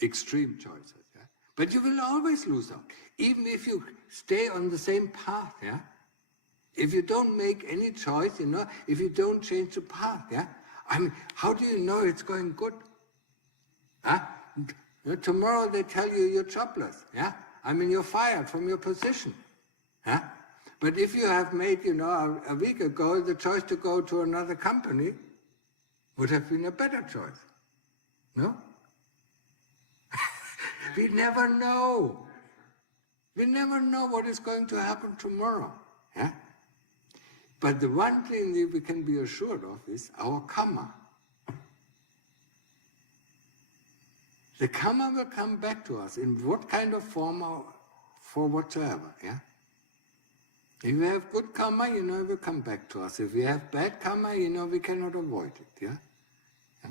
extreme choices. Yeah? But you will always lose out, even if you stay on the same path, yeah? If you don't make any choice, you know, if you don't change the path, yeah? I mean, how do you know it's going good? Huh? Tomorrow they tell you you're jobless, yeah? I mean, you're fired from your position, yeah? But if you have made, you know, a week ago the choice to go to another company, would have been a better choice, no? We never know. We never know what is going to happen tomorrow, yeah? But the one thing that we can be assured of is our karma. The karma will come back to us in what kind of form or for whatsoever, yeah? If we have good karma, you know, it will come back to us. If we have bad karma, you know, we cannot avoid it, yeah? Yeah?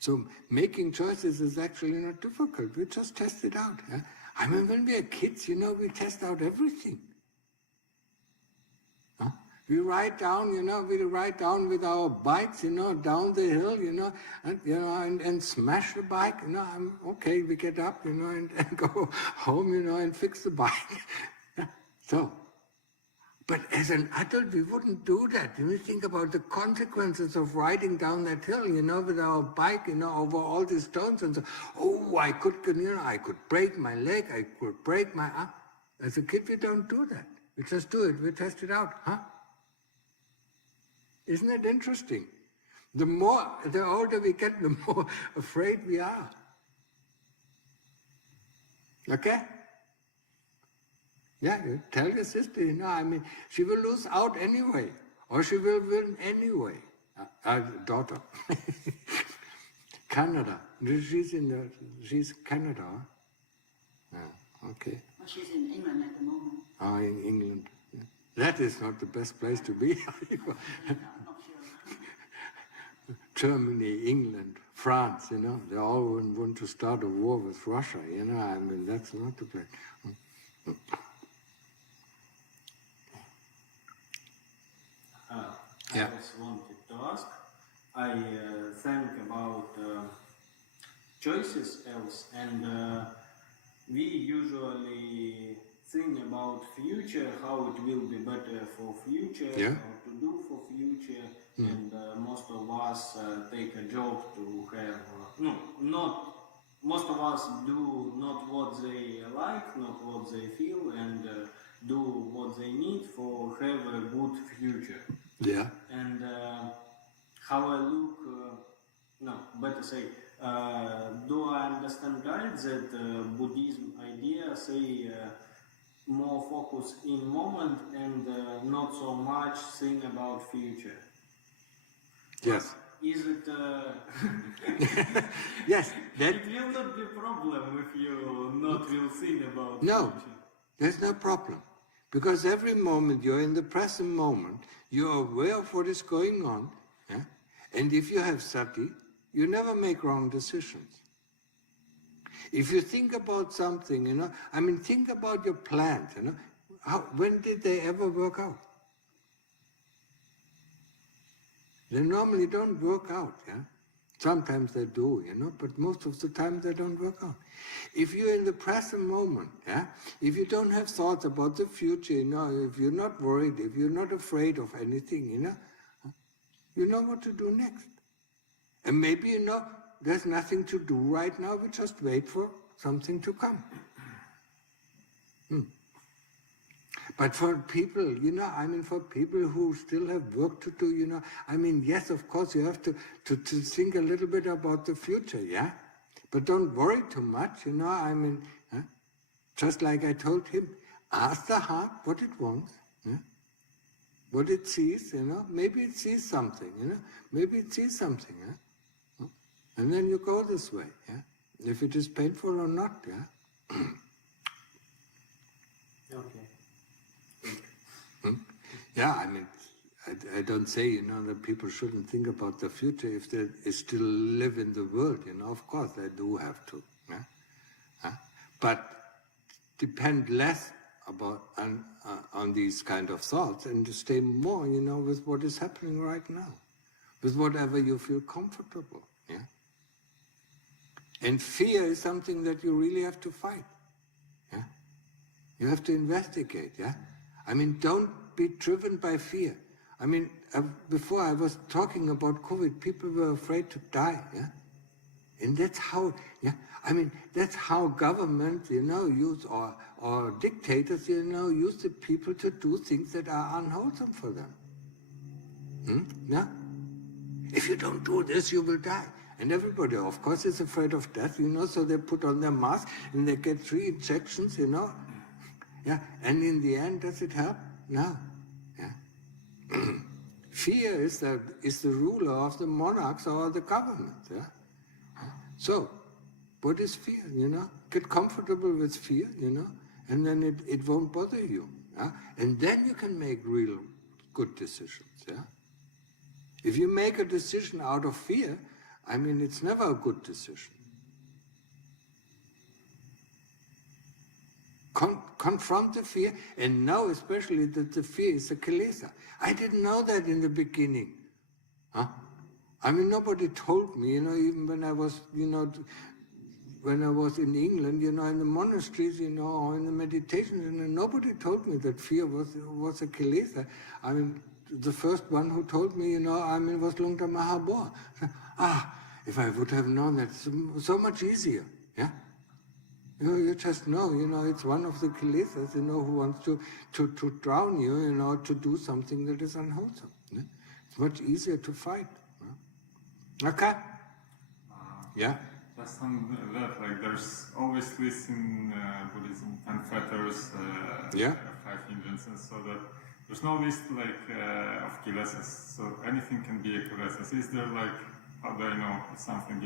So making choices is actually not difficult. We just test it out, yeah? I mean, when we are kids, you know, we test out everything. Huh? We ride down, you know, with our bikes, you know, down the hill, you know, and smash the bike, you know, okay, we get up, you know, and go home, you know, and fix the bike. So, but as an adult, we wouldn't do that. When we think about the consequences of riding down that hill, you know, with our bike, you know, over all these stones and so, oh, I could break my leg, I could break my arm. As a kid, we don't do that. We just do it, we test it out, huh? Isn't it interesting? The older we get, the more afraid we are. Okay? Yeah, you tell your sister, I mean, she will lose out anyway, or she will win anyway. Daughter. Canada. She's Canada. Huh? Yeah, okay. Well, she's in England at the moment. In England. Yeah. That is not the best place to be. I'm not sure. Germany, England, France, they all want to start a war with Russia, I mean, that's not the place. I also wanted to ask, I think about choices else, and we usually think about future, how it will be better for future, Yeah. how to do for future, and most of us take a job to have, most of us do not what they like, not what they feel, and do what they need for have a good future. Yeah. And how I look, better say, do I understand right that Buddhism idea say more focus in moment and not so much think about future? Yes. Is it? Yes. That. It will not be problem if you not will think about No. future. There's no problem. Because every moment you're in the present moment, you're aware of what is going on, yeah? And if you have sati, you never make wrong decisions. If you think about something, think about your plans, when did they ever work out? They normally don't work out, yeah? Sometimes they do, but most of the time they don't work out. If you're in the present moment, yeah, if you don't have thoughts about the future, if you're not worried, if you're not afraid of anything, you know what to do next. And maybe, there's nothing to do right now, we just wait for something to come. But for people, for people who still have work to do, yes, of course, you have to think a little bit about the future, yeah? But don't worry too much, just like I told him, ask the heart what it wants, yeah? What it sees, maybe it sees something, maybe it sees something, yeah? And then you go this way, yeah? If it is painful or not, yeah? Okay. Yeah, I don't say, that people shouldn't think about the future if they still live in the world, of course they do have to. Yeah? But depend less on these kind of thoughts and to stay more, with what is happening right now, with whatever you feel comfortable. Yeah? And fear is something that you really have to fight. Yeah? You have to investigate, yeah? Don't be driven by fear. Before I was talking about COVID, people were afraid to die, yeah? And that's how, yeah, that's how government, use, or dictators, use the people to do things that are unwholesome for them. Yeah? If you don't do this, you will die. And everybody, of course, is afraid of death, so they put on their mask and they get 3 injections, Yeah, and in the end, does it help? No. Yeah. Fear is the ruler of the monarchs or the government. Yeah. So, what is fear? Get comfortable with fear. And then it won't bother you. Yeah? And then you can make real good decisions. Yeah. If you make a decision out of fear, it's never a good decision. Confront the fear, and know especially that the fear is a kilesa. I didn't know that in the beginning. Huh? Nobody told me, even when I was, when I was in England, in the monasteries, or in the meditations, nobody told me that fear was a kilesa. The first one who told me, was Lungta Mahabua. If I would have known that, so much easier, yeah? You just know, it's one of the kilesas, who wants to drown you, to do something that is unwholesome. Yeah? It's much easier to fight. Okay? Yeah? Just on that, like there's always lists in Buddhism, 10 fetters, Yeah. 5 hindrances, so that there's no list like of kilesas, so anything can be a kilesas. Is there like, how do I know if something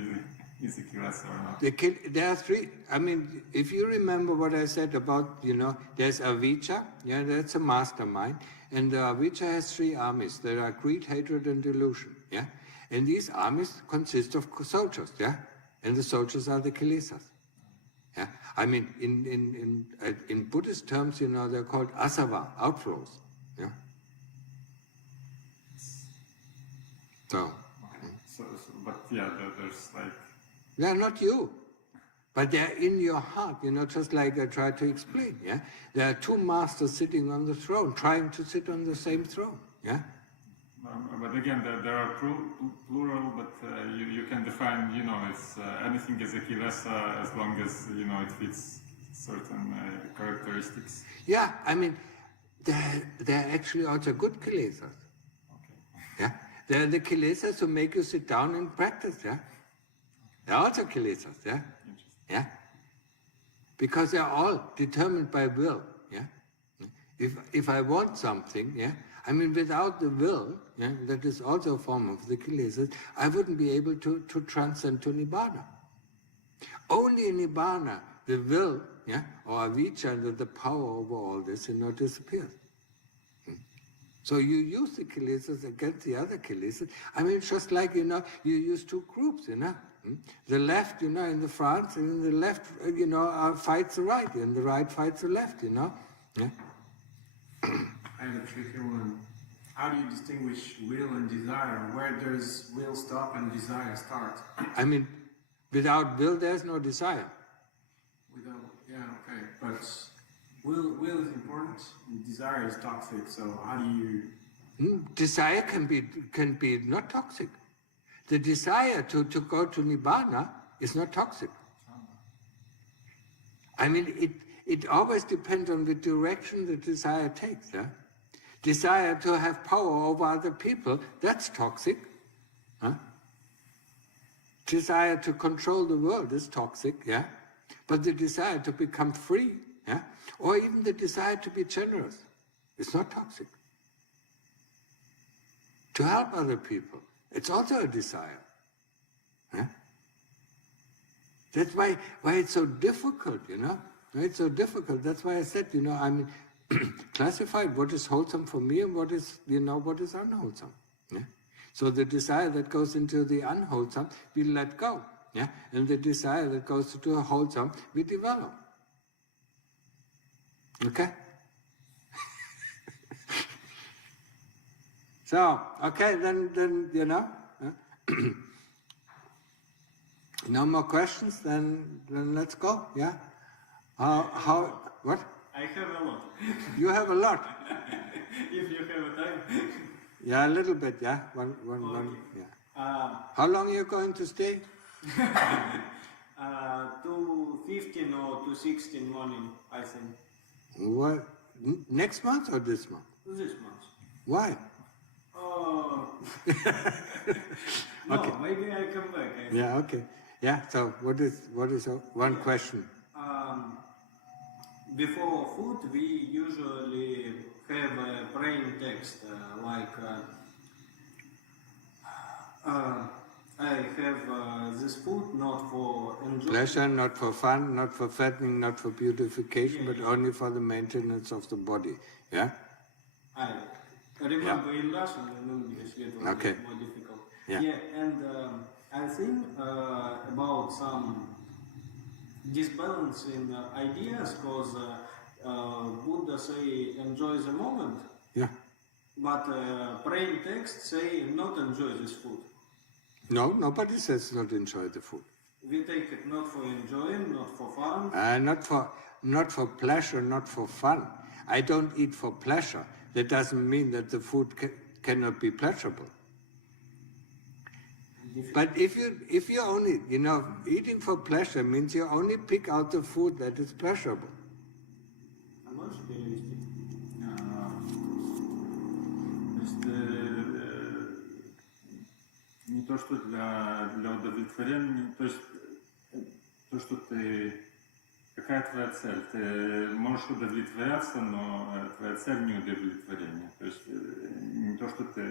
is a kilesa or not? There are three. I mean, if you remember what I said about, there's avijja, yeah, that's a mastermind, and the avijja has 3 armies. There are greed, hatred, and delusion, yeah, and these armies consist of soldiers, yeah, and the soldiers are the kilesas, yeah. I mean, in Buddhist terms, they're called asava, outflows, yeah. So. But yeah, there's like. They're not you, but they're in your heart, just like I tried to explain, yeah? There are 2 masters sitting on the throne, trying to sit on the same throne, yeah? But again, there are plural, but you can define, it's anything as a kilesa as long as, it fits certain characteristics. Yeah, I mean, they're actually also good kilesas, Okay. yeah? They're the kilesas who make you sit down and practice, yeah? They're also kilesas, yeah? Interesting. Yeah? Because they're all determined by will, yeah? If I want something, yeah? I mean, without the will, yeah, that is also a form of the kilesas, I wouldn't be able to transcend to Nibbana. Only in Nibbana, the will, yeah, or avijja, the power over all this, disappears. So you use the kilesas against the other kilesas. I mean, just like, you use 2 groups, The left, in the France, and the left, fights the right, and the right fights the left, Yeah? I have a tricky one. How do you distinguish will and desire? Where does will stop and desire start? I mean, without will, there's no desire. Without, yeah, okay. But will is important, and desire is toxic, so how do you... Desire can be not toxic. The desire to go to Nibbana is not toxic. I mean, it always depends on the direction the desire takes. Yeah? Desire to have power over other people, that's toxic. Huh? Desire to control the world is toxic, yeah? But the desire to become free, yeah? Or even the desire to be generous, is not toxic. To help other people, it's also a desire. Yeah? That's why it's so difficult, It's so difficult. That's why I said, I mean, classified what is wholesome for me and what is unwholesome. Yeah? So the desire that goes into the unwholesome, we let go. Yeah? And the desire that goes into a wholesome, we develop. Okay? So, okay, then no more questions, then let's go, yeah? What? I have a lot. You have a lot. If you have a time. Yeah, a little bit, yeah. One, yeah. How long are you going to stay? To 15 or to 16 morning, I think. What? Next month or this month? This month. Why? No, Okay. maybe I come back. I think. Yeah, okay. Yeah, so what is one question? Before food, we usually have a praying text, like I have this food not for enjoyment. Pleasure, not for fun, not for fattening, not for beautification, but only for the maintenance of the body. Yeah? I remember in Russian and English it was Okay. more difficult. Yeah. And I think about some disbalance in ideas, because Buddha say enjoy the moment, Yeah. but praying text say not enjoy this food. No, nobody says not enjoy the food. We take it not for enjoying, not for fun. Not for pleasure, not for fun. I don't eat for pleasure. That doesn't mean that the food cannot be pleasurable. But if you only, eating for pleasure means you only pick out the food that is pleasurable. А можешь перевести? То есть не то, то, что для удовлетворения, то есть то, что ты... Какая твоя цель? Ты можешь удовлетворяться, но твоя цель не удовлетворение. То есть не то, что ты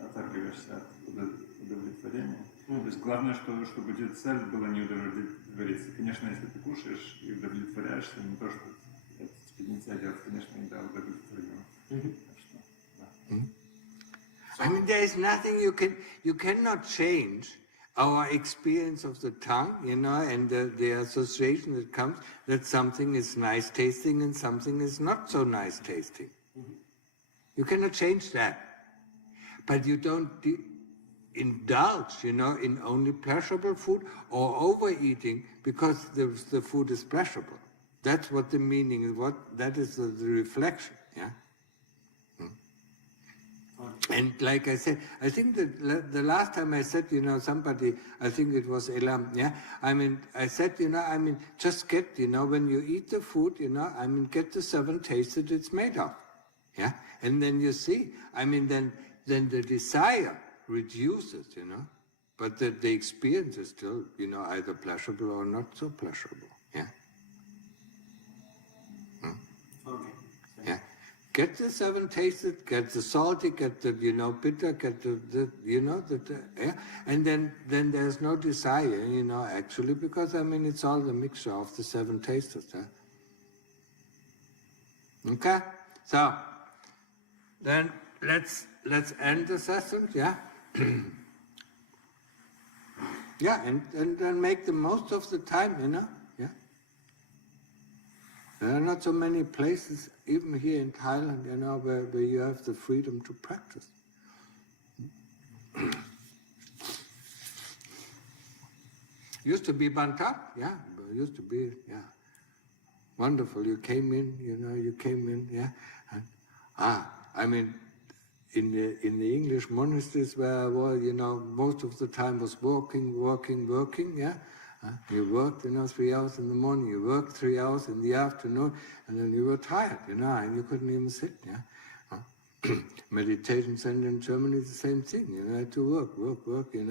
отторгиваешься от удовлетворения. То есть главное, чтобы цель была не удовлетвориться. Конечно, если ты кушаешь и удовлетворяешься, не то, что это тебе не цель, конечно, не да, удовлетворение. Так что, да. I mean, there is nothing you cannot change our experience of the tongue, and the association that comes that something is nice tasting and something is not so nice tasting. You cannot change that. But you don't indulge, in only pleasurable food or overeating because the food is pleasurable. That's what the meaning is. That is the reflection, yeah? And like I said, I think that the last time I said, somebody, I think it was Elam, yeah? I mean, I said, just get, when you eat the food, get the 7 tastes that it's made of, yeah? And then you see, then the desire reduces, but the experience is still, either pleasurable or not so pleasurable, yeah? Okay. Yeah. Get the 7 tastes, get the salty, get the, bitter, get yeah. And then there's no desire, actually, because, it's all the mixture of the 7 tastes, yeah? Okay? So, then let's end the session, yeah? Yeah, and make the most of the time, yeah? There are not so many places, even here in Thailand, where you have the freedom to practice. Used to be Bantat, yeah, used to be, yeah. Wonderful, you came in, yeah. And, in the English monasteries where I was, most of the time was working, yeah. You worked, 3 hours in the morning, you worked 3 hours in the afternoon, and then you were tired, and you couldn't even sit, yeah. Meditation center in Germany is the same thing, you had to work, and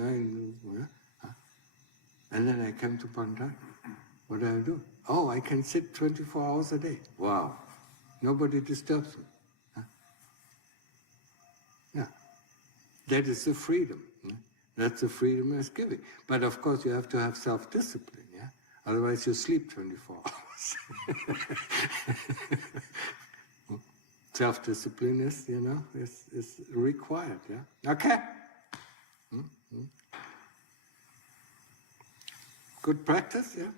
then I came to Pantai. What do? Oh, I can sit 24 hours a day. Wow. Nobody disturbs me. Huh? Yeah. That is the freedom. Yeah? That's the freedom that's giving. But of course you have to have self-discipline, yeah? Otherwise you sleep 24 hours. Self-discipline is, is required, yeah? Okay? Mm-hmm. Good practice, yeah?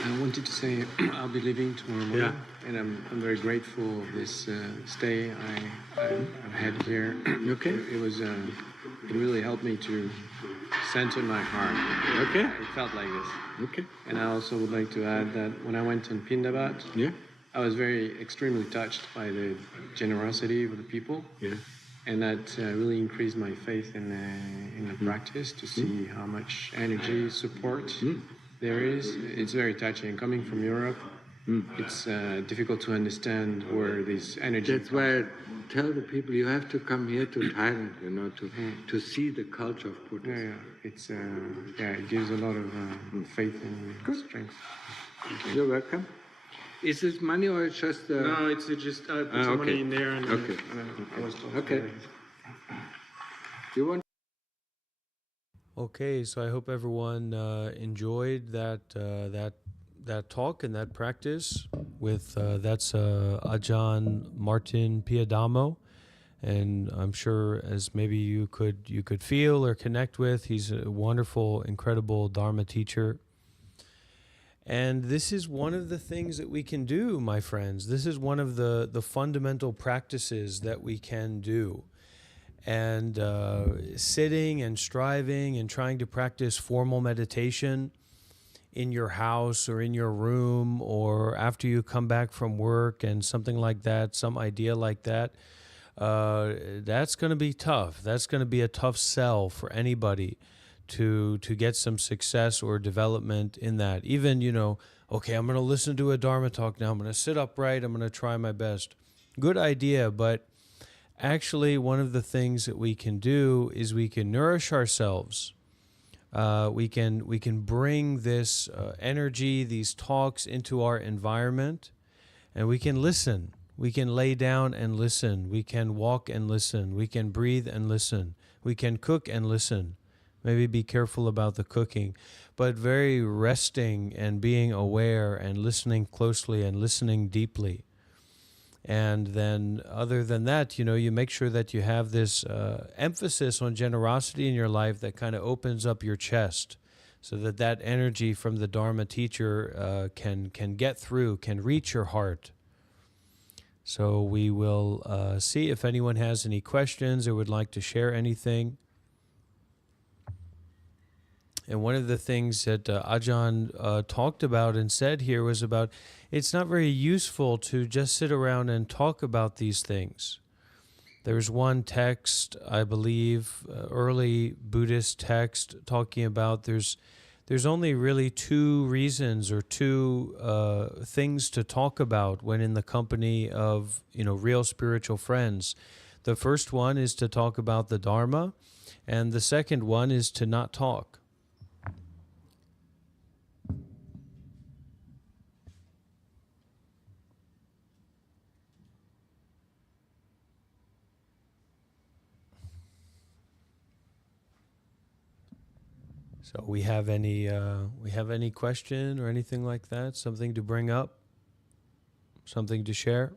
I wanted to say I'll be leaving tomorrow morning, Yeah. and I'm very grateful this stay I've had here. Okay. It was it really helped me to center my heart. Okay. It felt like this. Okay. And I also would like to add that when I went on Pindabat, Yeah? I was very extremely touched by the generosity of the people. Yeah. And that really increased my faith in the practice to see how much energy, support there is. It's very touching. Coming from Europe, it's difficult to understand where this energy That's why I tell the people you have to come here to Thailand, to see the culture of Buddhism. Yeah. It's it gives a lot of faith and strength. You're welcome. Is this money or it's just... No, it's just I put some money in there and Okay. I was told. Okay. You want... Okay, so I hope everyone enjoyed that talk and that practice with that's Ajahn Martin Piadamo, and I'm sure as maybe you could feel or connect with, he's a wonderful, incredible Dharma teacher. And this is one of the things that we can do, my friends. This is one of the fundamental practices that we can do. And sitting and striving and trying to practice formal meditation in your house or in your room or after you come back from work and something like that, some idea like that, that's going to be tough. That's going to be a tough sell for anybody to get some success or development in that. Even, okay, I'm going to listen to a Dharma talk now. I'm going to sit upright. I'm going to try my best. Good idea, but actually one of the things that we can do is we can nourish ourselves. We can bring this energy, these talks into our environment, and we can listen. We can lay down and listen. We can walk and listen. We can breathe and listen. We can cook and listen. Maybe be careful about the cooking, but very resting and being aware and listening closely and listening deeply. And then other than that, you make sure that you have this emphasis on generosity in your life that kind of opens up your chest so that energy from the Dharma teacher can get through, can reach your heart. So we will see if anyone has any questions or would like to share anything. And one of the things that Ajahn talked about and said here was about it's not very useful to just sit around and talk about these things. There's one text, I believe, early Buddhist text talking about there's only really two reasons or two things to talk about when in the company of real spiritual friends. The first one is to talk about the Dharma, and the second one is to not talk. So we have any question or anything like that? Something to bring up? Something to share?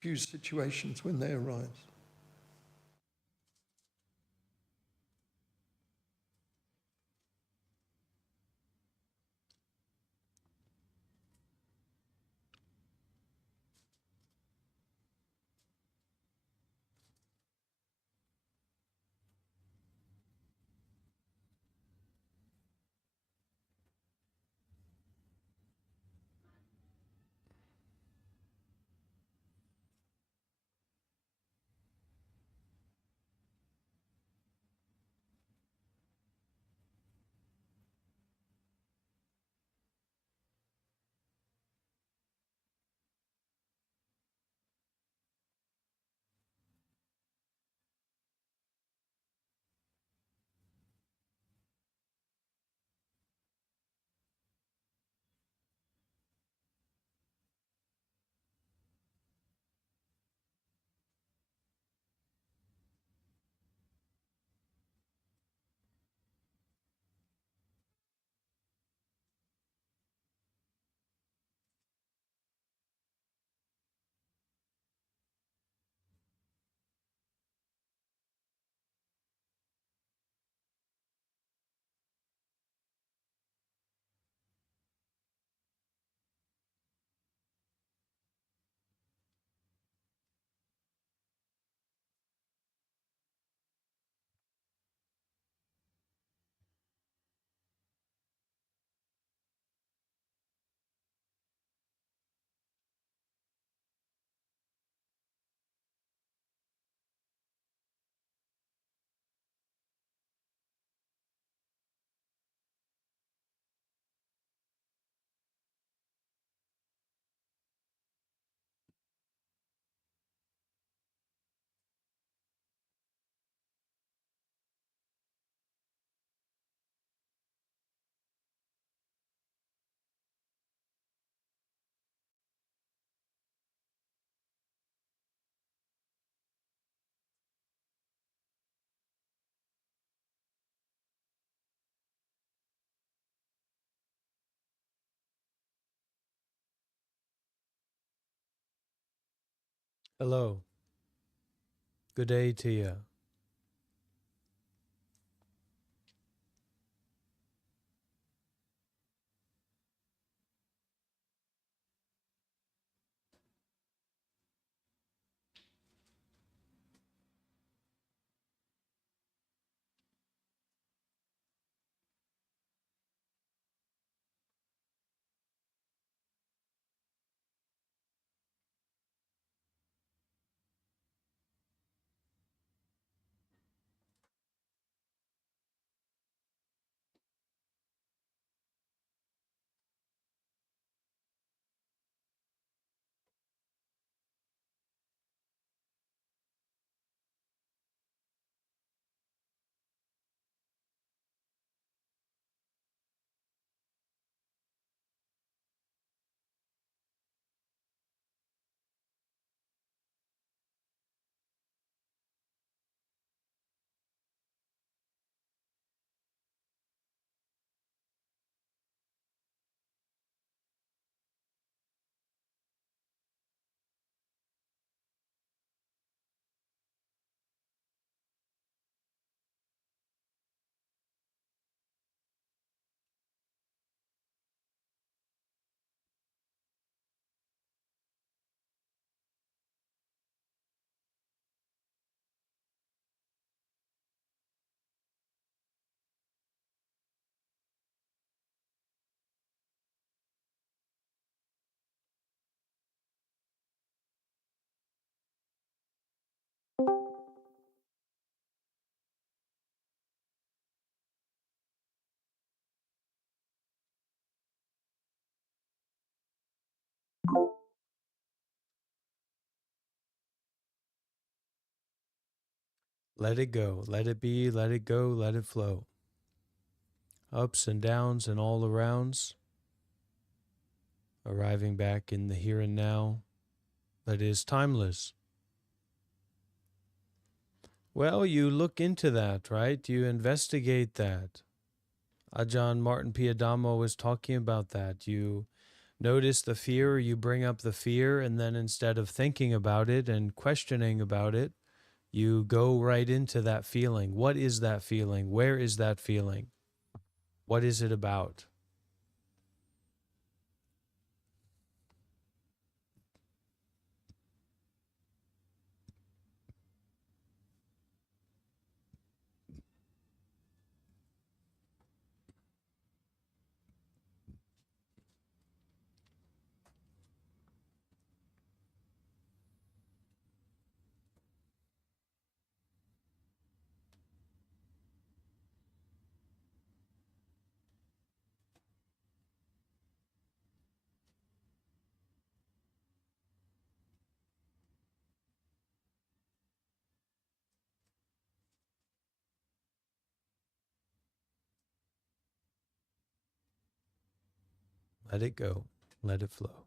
Few situations when they arise. Hello. Good day to you. Let it go. Let it be. Let it go. Let it flow. Ups and downs and all arounds. Arriving back in the here and now that is timeless. Well, you look into that, right? You investigate that. Ajahn Martin Piadamo was talking about that. You notice the fear, you bring up the fear, and then instead of thinking about it and questioning about it, you go right into that feeling. What is that feeling? Where is that feeling? What is it about? Let it go. Let it flow.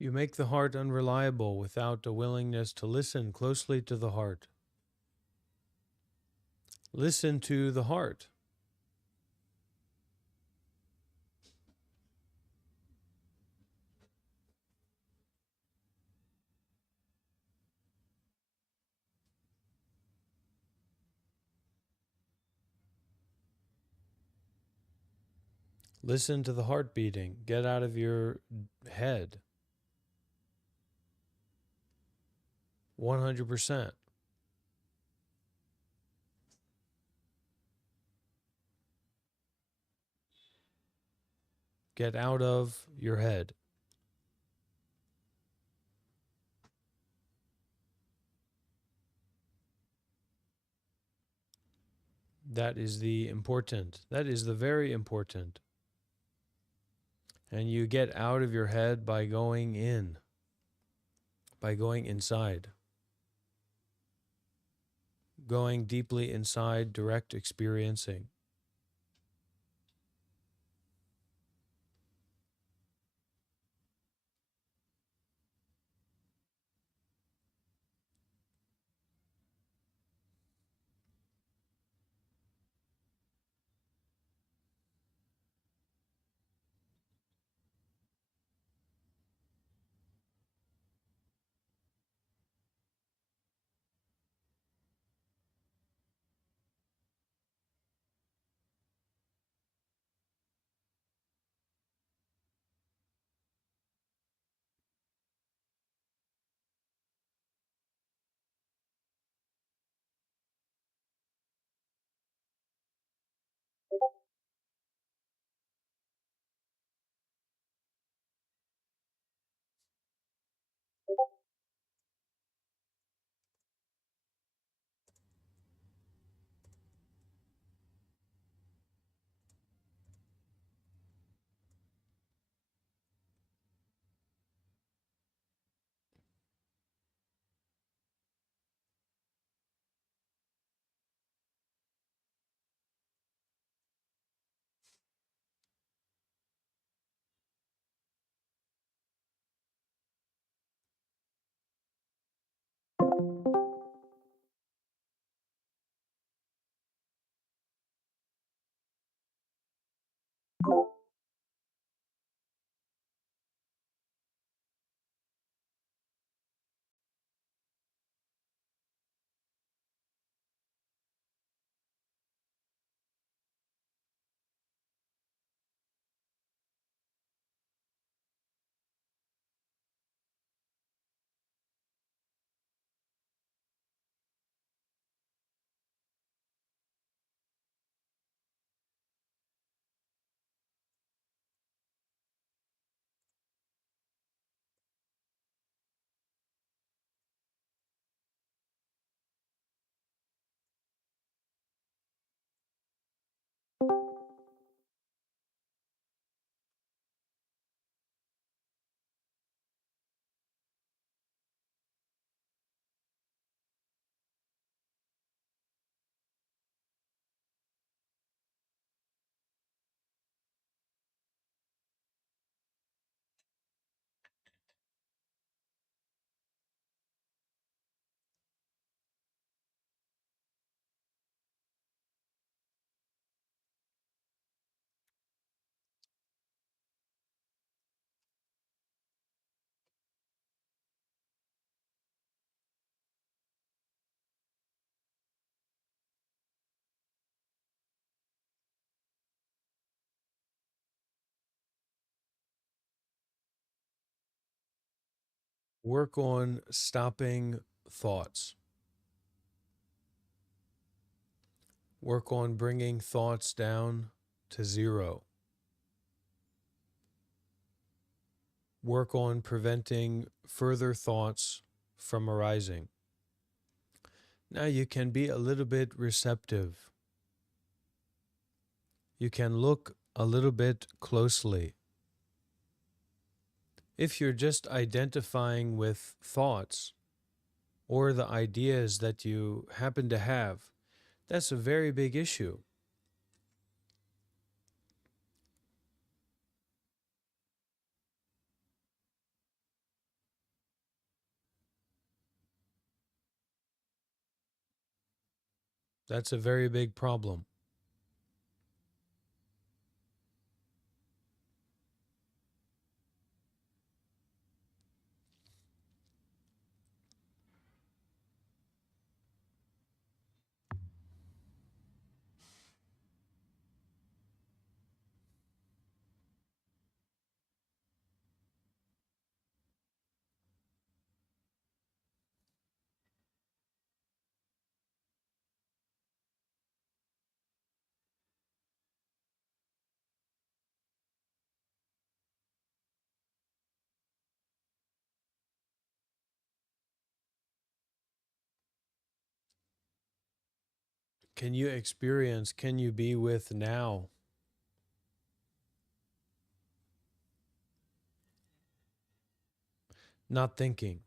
You make the heart unreliable without a willingness to listen closely to the heart. Listen to the heart. Listen to the heart beating. Get out of your head. 100%. Get out of your head. That is the important. That is the very important. And you get out of your head by going in, by going inside, going deeply inside, direct experiencing. Work on stopping thoughts. Work on bringing thoughts down to zero. Work on preventing further thoughts from arising. Now you can be a little bit receptive. You can look a little bit closely. If you're just identifying with thoughts or the ideas that you happen to have, that's a very big issue. That's a very big problem. Can you experience, can you be with now? Not thinking.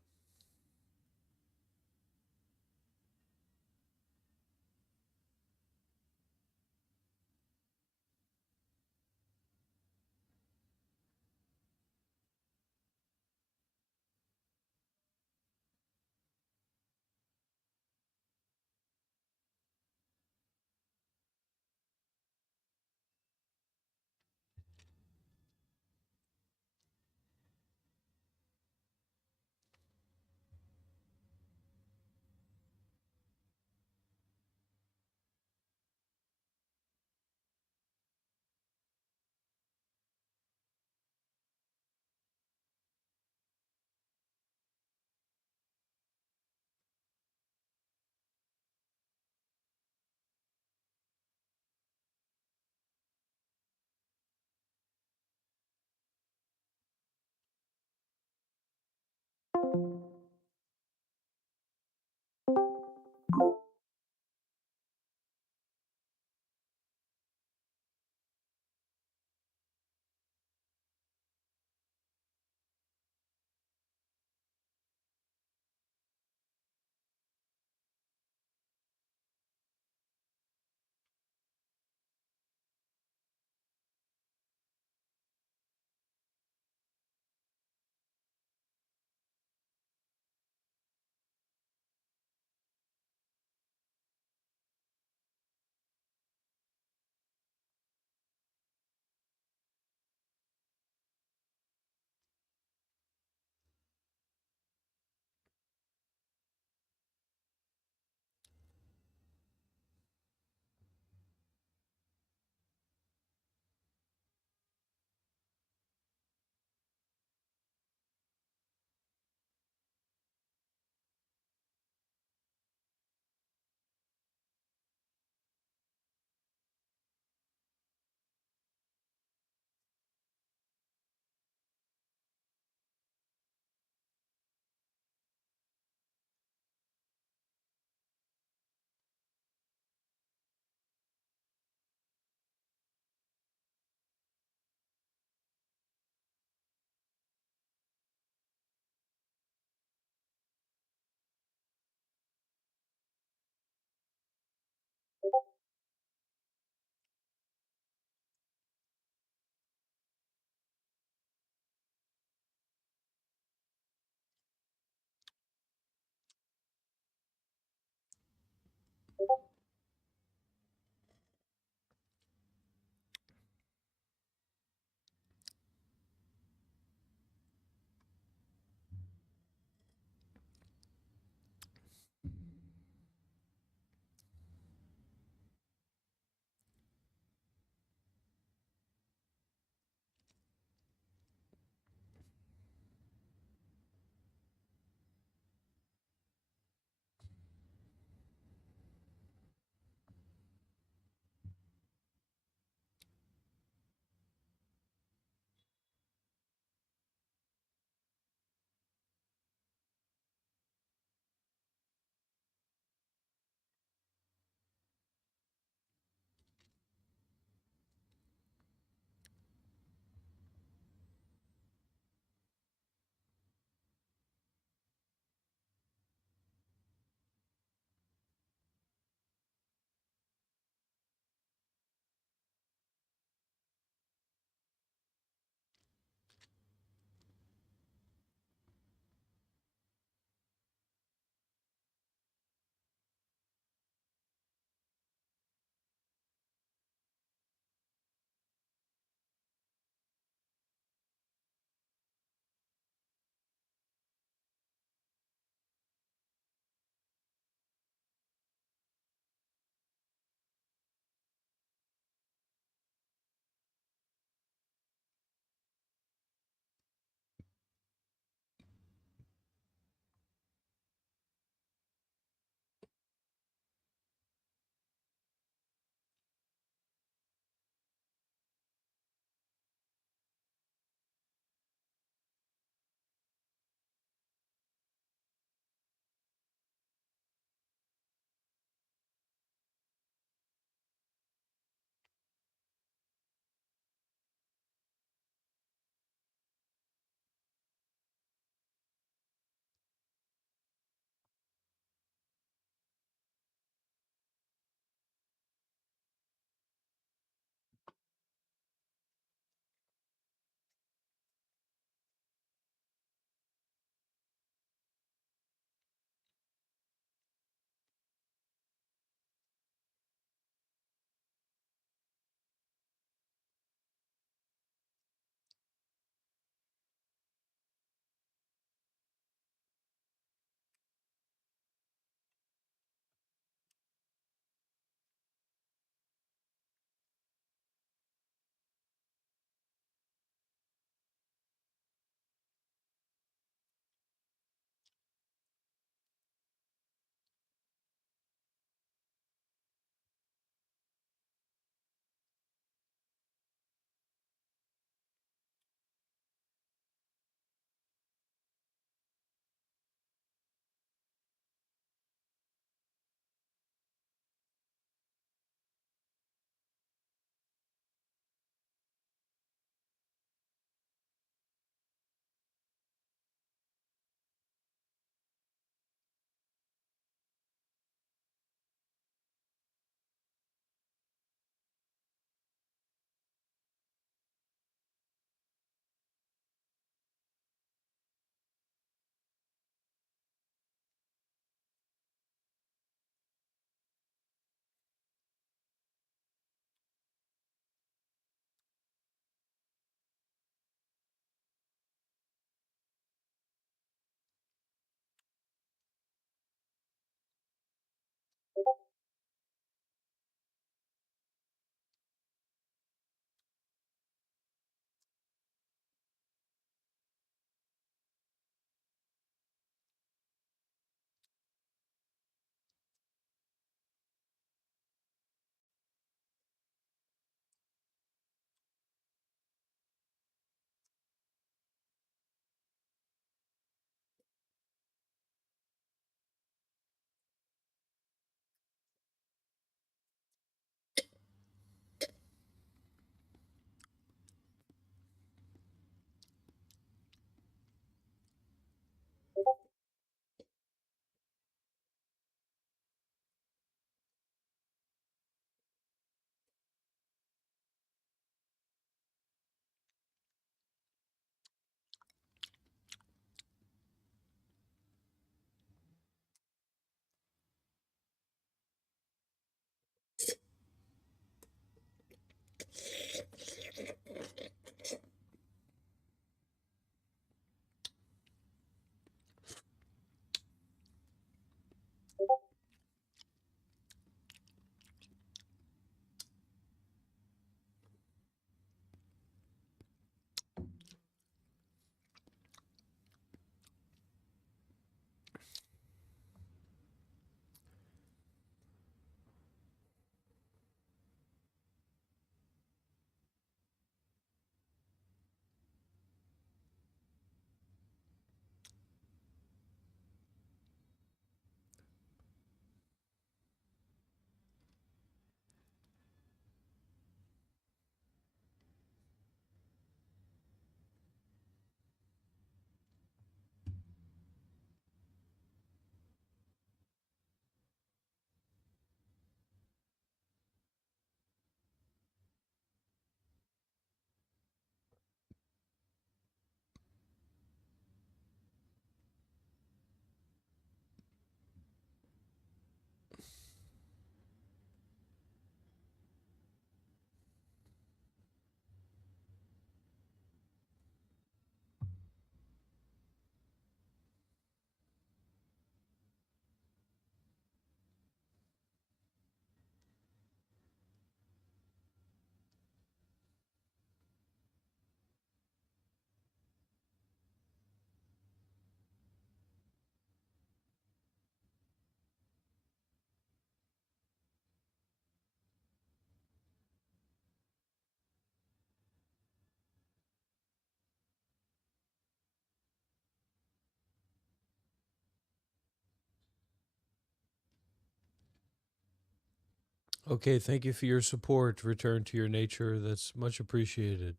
Okay, thank you for your support. Return to your nature. That's much appreciated.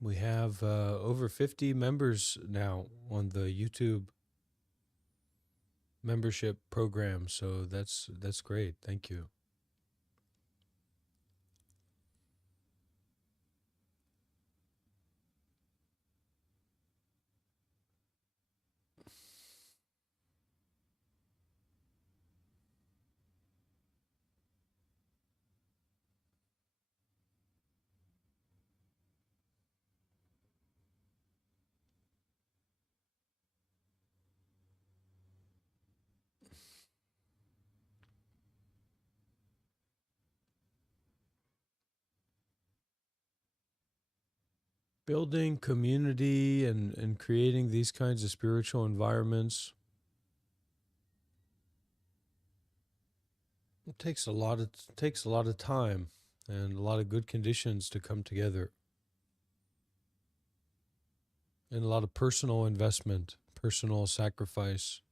We have over 50 members now on the YouTube membership program, so that's great. Thank you. Building community and creating these kinds of spiritual environments, it takes a lot of time and a lot of good conditions to come together, and a lot of personal investment, personal sacrifice.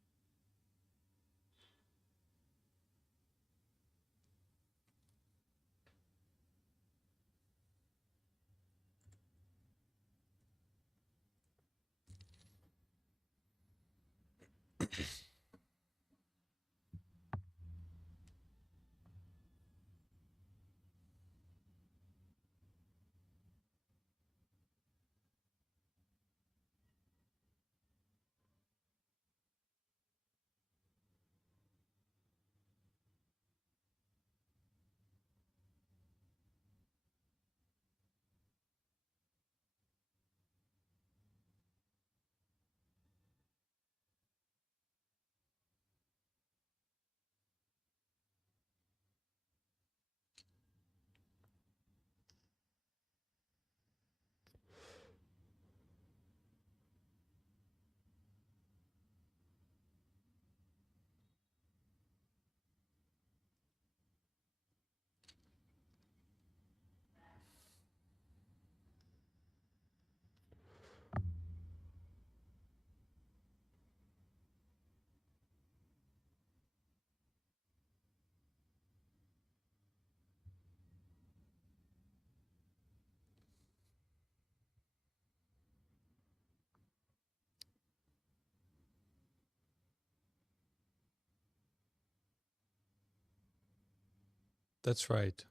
That's right.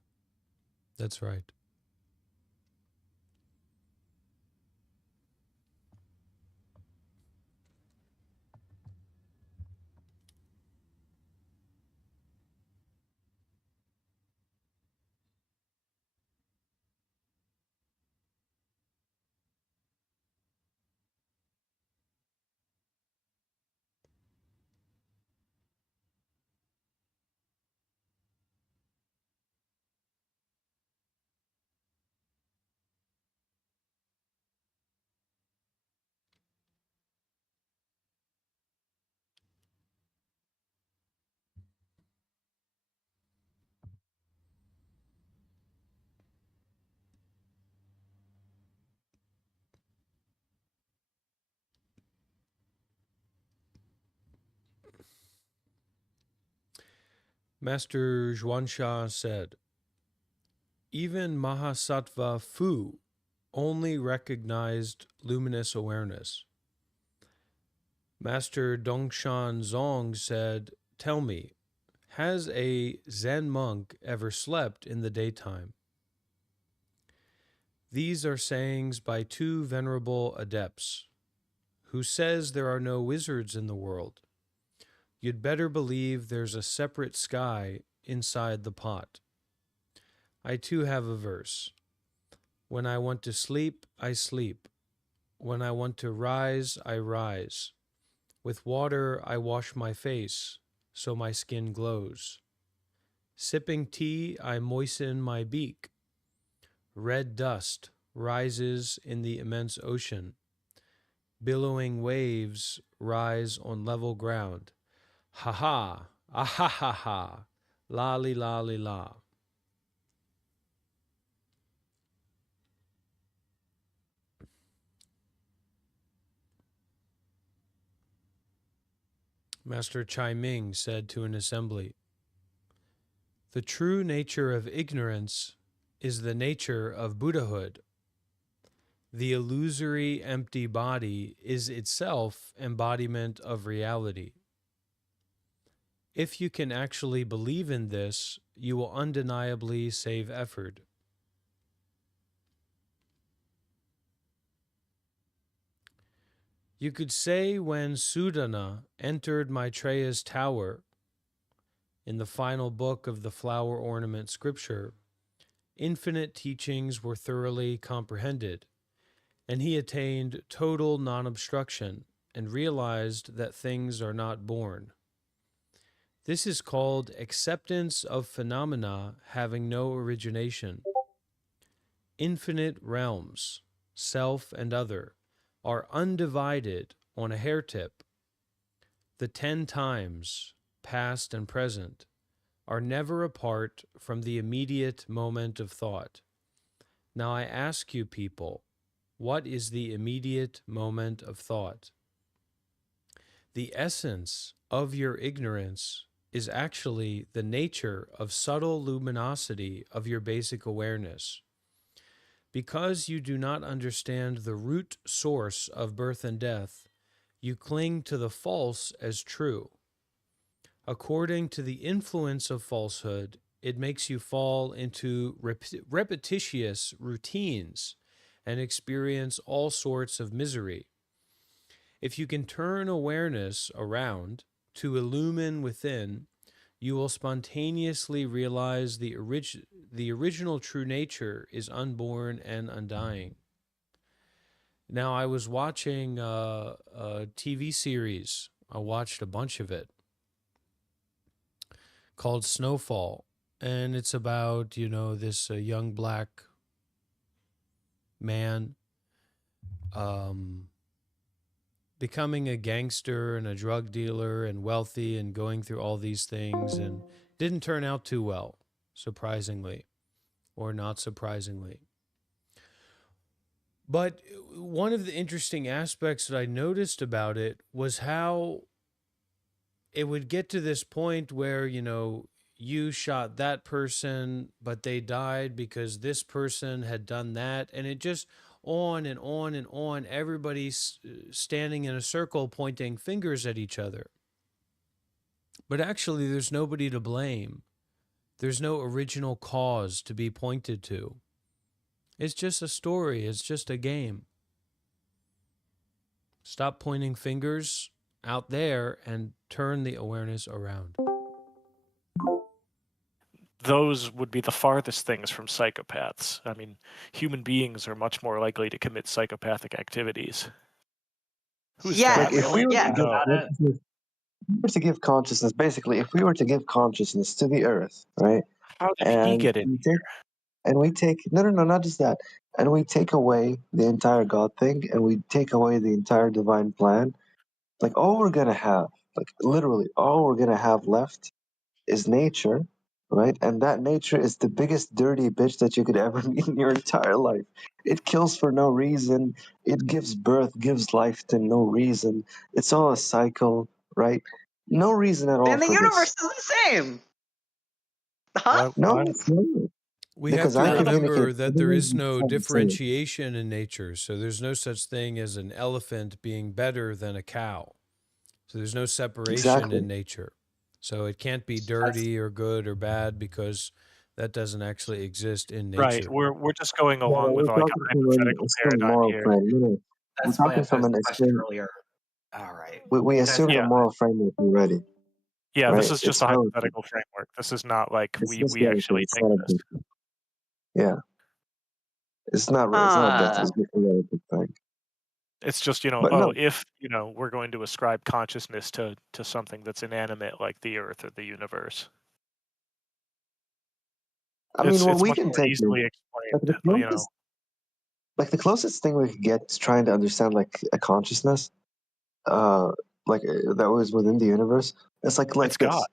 That's right. Master Zhuansha said, even Mahasattva Fu only recognized luminous awareness. Master Dongshan Zong said, tell me, has a Zen monk ever slept in the daytime? These are sayings by two venerable adepts, who says there are no wizards in the world. You'd better believe there's a separate sky inside the pot. I too have a verse. When I want to sleep, I sleep. When I want to rise, I rise. With water, I wash my face, so my skin glows. Sipping tea, I moisten my beak. Red dust rises in the immense ocean. Billowing waves rise on level ground. Ha ha, ah ha ha ha, la li la li la. Master Chai Ming said to an assembly, "The true nature of ignorance is the nature of Buddhahood. The illusory empty body is itself embodiment of reality. If you can actually believe in this, you will undeniably save effort." You could say when Sudana entered Maitreya's tower, in the final book of the flower ornament scripture, infinite teachings were thoroughly comprehended, and he attained total non-obstruction and realized that things are not born. This is called acceptance of phenomena having no origination. Infinite realms, self and other, are undivided on a hair tip. The 10 times, past and present, are never apart from the immediate moment of thought. Now I ask you people, what is the immediate moment of thought? The essence of your ignorance is actually the nature of subtle luminosity of your basic awareness. Because you do not understand the root source of birth and death, you cling to the false as true. According to the influence of falsehood, it makes you fall into repetitious routines and experience all sorts of misery. If you can turn awareness around to illumine within, you will spontaneously realize the original true nature is unborn and undying. Now, I was watching a TV series. I watched a bunch of it called Snowfall, and it's about, this young black man becoming a gangster and a drug dealer and wealthy and going through all these things, and didn't turn out too well, surprisingly, or not surprisingly. But one of the interesting aspects that I noticed about it was how it would get to this point where, you shot that person, but they died because this person had done that. And it just on and on and on. Everybody's standing in a circle pointing fingers at each other. But actually, there's nobody to blame. There's no original cause to be pointed to. It's just a story. It's just a game. Stop pointing fingers out there and turn the awareness around. Those would be the farthest things from psychopaths. I mean, human beings are much more likely to commit psychopathic activities. Who's Yes. that? If we were Yeah. to give consciousness, basically, if we were to give consciousness to the earth, right? How did he And get in we here? take, and we take no, not just that, and we take away the entire God thing, and we take away the entire divine plan. Like all we're gonna have, like literally, all we're gonna have left is nature, right? And that nature is the biggest dirty bitch that you could ever meet in your entire life. It kills for no reason. It gives birth, gives life to no reason. It's all a cycle, right? No reason at all And the for universe this. is the same. Huh? No, Why? it's not. We Because have I to remember communicate that there is no everything. differentiation in nature. So there's no such thing as an elephant being better than a cow. So there's no separation Exactly. in nature. So it can't be dirty or good or bad because that doesn't actually exist in nature. Right. We're just going Yeah, along with we're like a talking from an hypothetical extreme paradigm moral here. frame. We're That's why I talking from posed an the question extreme. earlier. All right. We You guys assume got the Yeah. moral framework already, Yeah, this right? is just It's a relative. hypothetical framework. This is not like It's we just relative. actually It's think not this. objective. Yeah, it's not objective. It's just a relative thing. It's just, But no, if, we're going to ascribe consciousness to something that's inanimate like the earth or the universe. I mean, It's what we much can more take easily is explained, the closest thing we could get to trying to understand like a consciousness, that was within the universe. It's like it's this. God.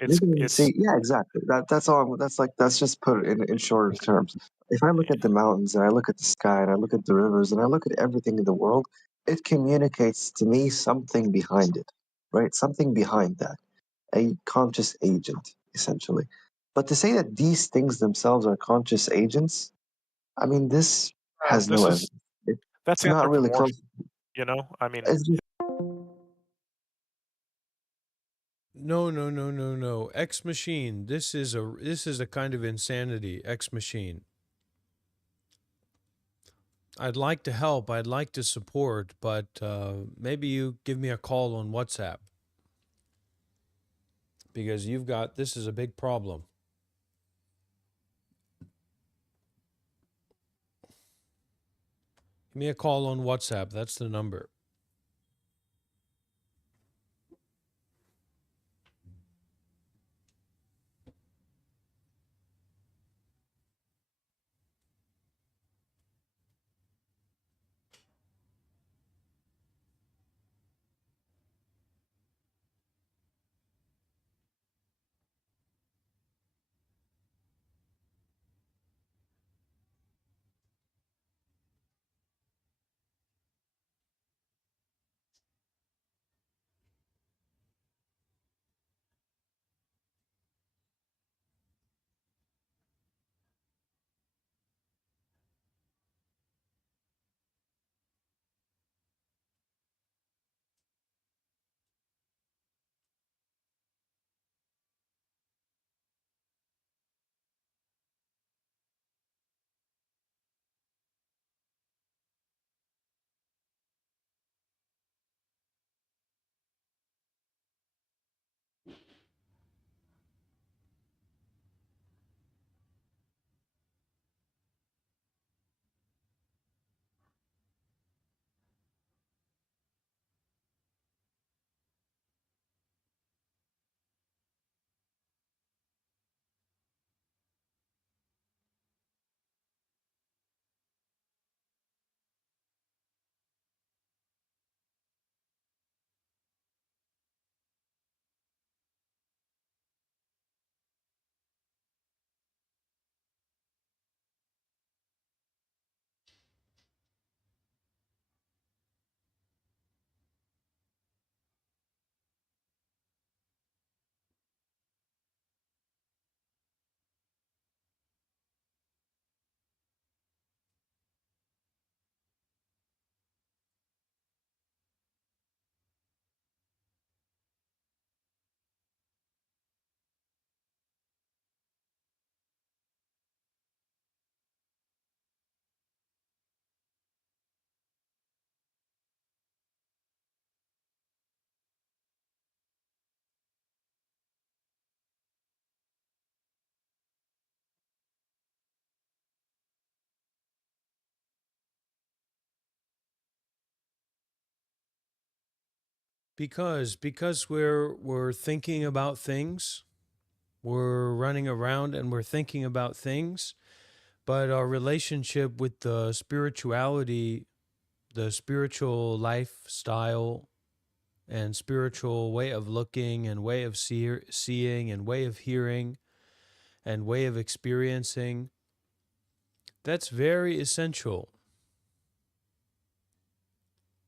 You can It's see, yeah, exactly. That's all. That's just put it in shorter terms. If I look at the mountains and I look at the sky and I look at the rivers and I look at everything in the world, it communicates to me something behind it, right? Something behind that, a conscious agent, essentially. But to say that these things themselves are conscious agents, I mean, this has no This is evidence. It, that's it's not really anthropomorphic. close. You know, I mean, It's just, No, no, no, no, no. Ex Machine. This is a kind of insanity. Ex Machine. I'd like to help. I'd like to support, but maybe you give me a call on WhatsApp because this is a big problem. Give me a call on WhatsApp. That's the number. Because we're thinking about things, we're running around and we're thinking about things, but our relationship with the spirituality, the spiritual lifestyle and spiritual way of looking and way of seeing and way of hearing and way of experiencing, that's very essential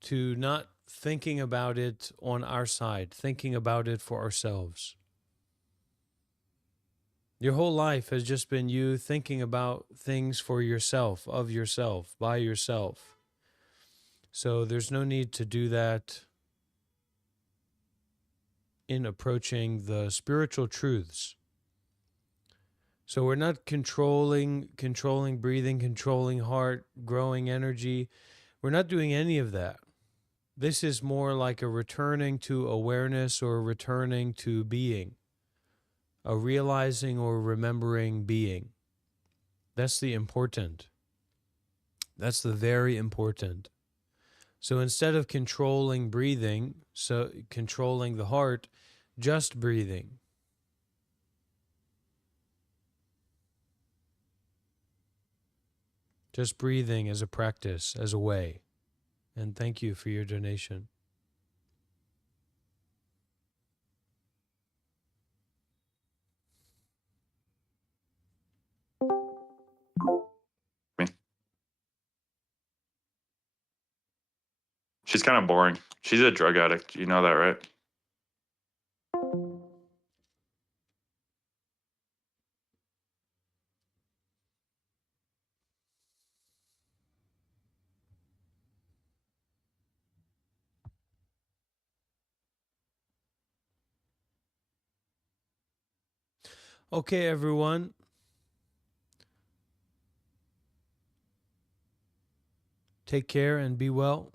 to not thinking about it on our side, thinking about it for ourselves. Your whole life has just been you thinking about things for yourself, of yourself, by yourself. So there's no need to do that in approaching the spiritual truths. So we're not controlling breathing, controlling heart, growing energy. We're not doing any of that. This is more like a returning to awareness or returning to being, a realizing or remembering being. That's the important. That's the very important. So instead of controlling breathing, so controlling the heart, just breathing. Just breathing as a practice, as a way. And thank you for your donation. She's kind of boring. She's a drug addict. You know that, right? Okay, everyone. Take care and be well.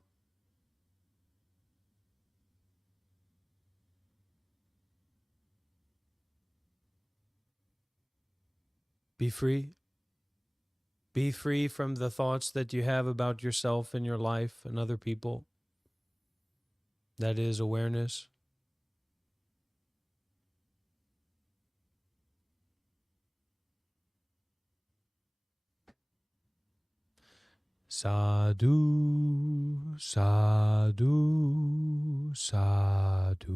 Be free. Be free from the thoughts that you have about yourself and your life and other people. That is awareness. Sadhu, sadhu, sadhu.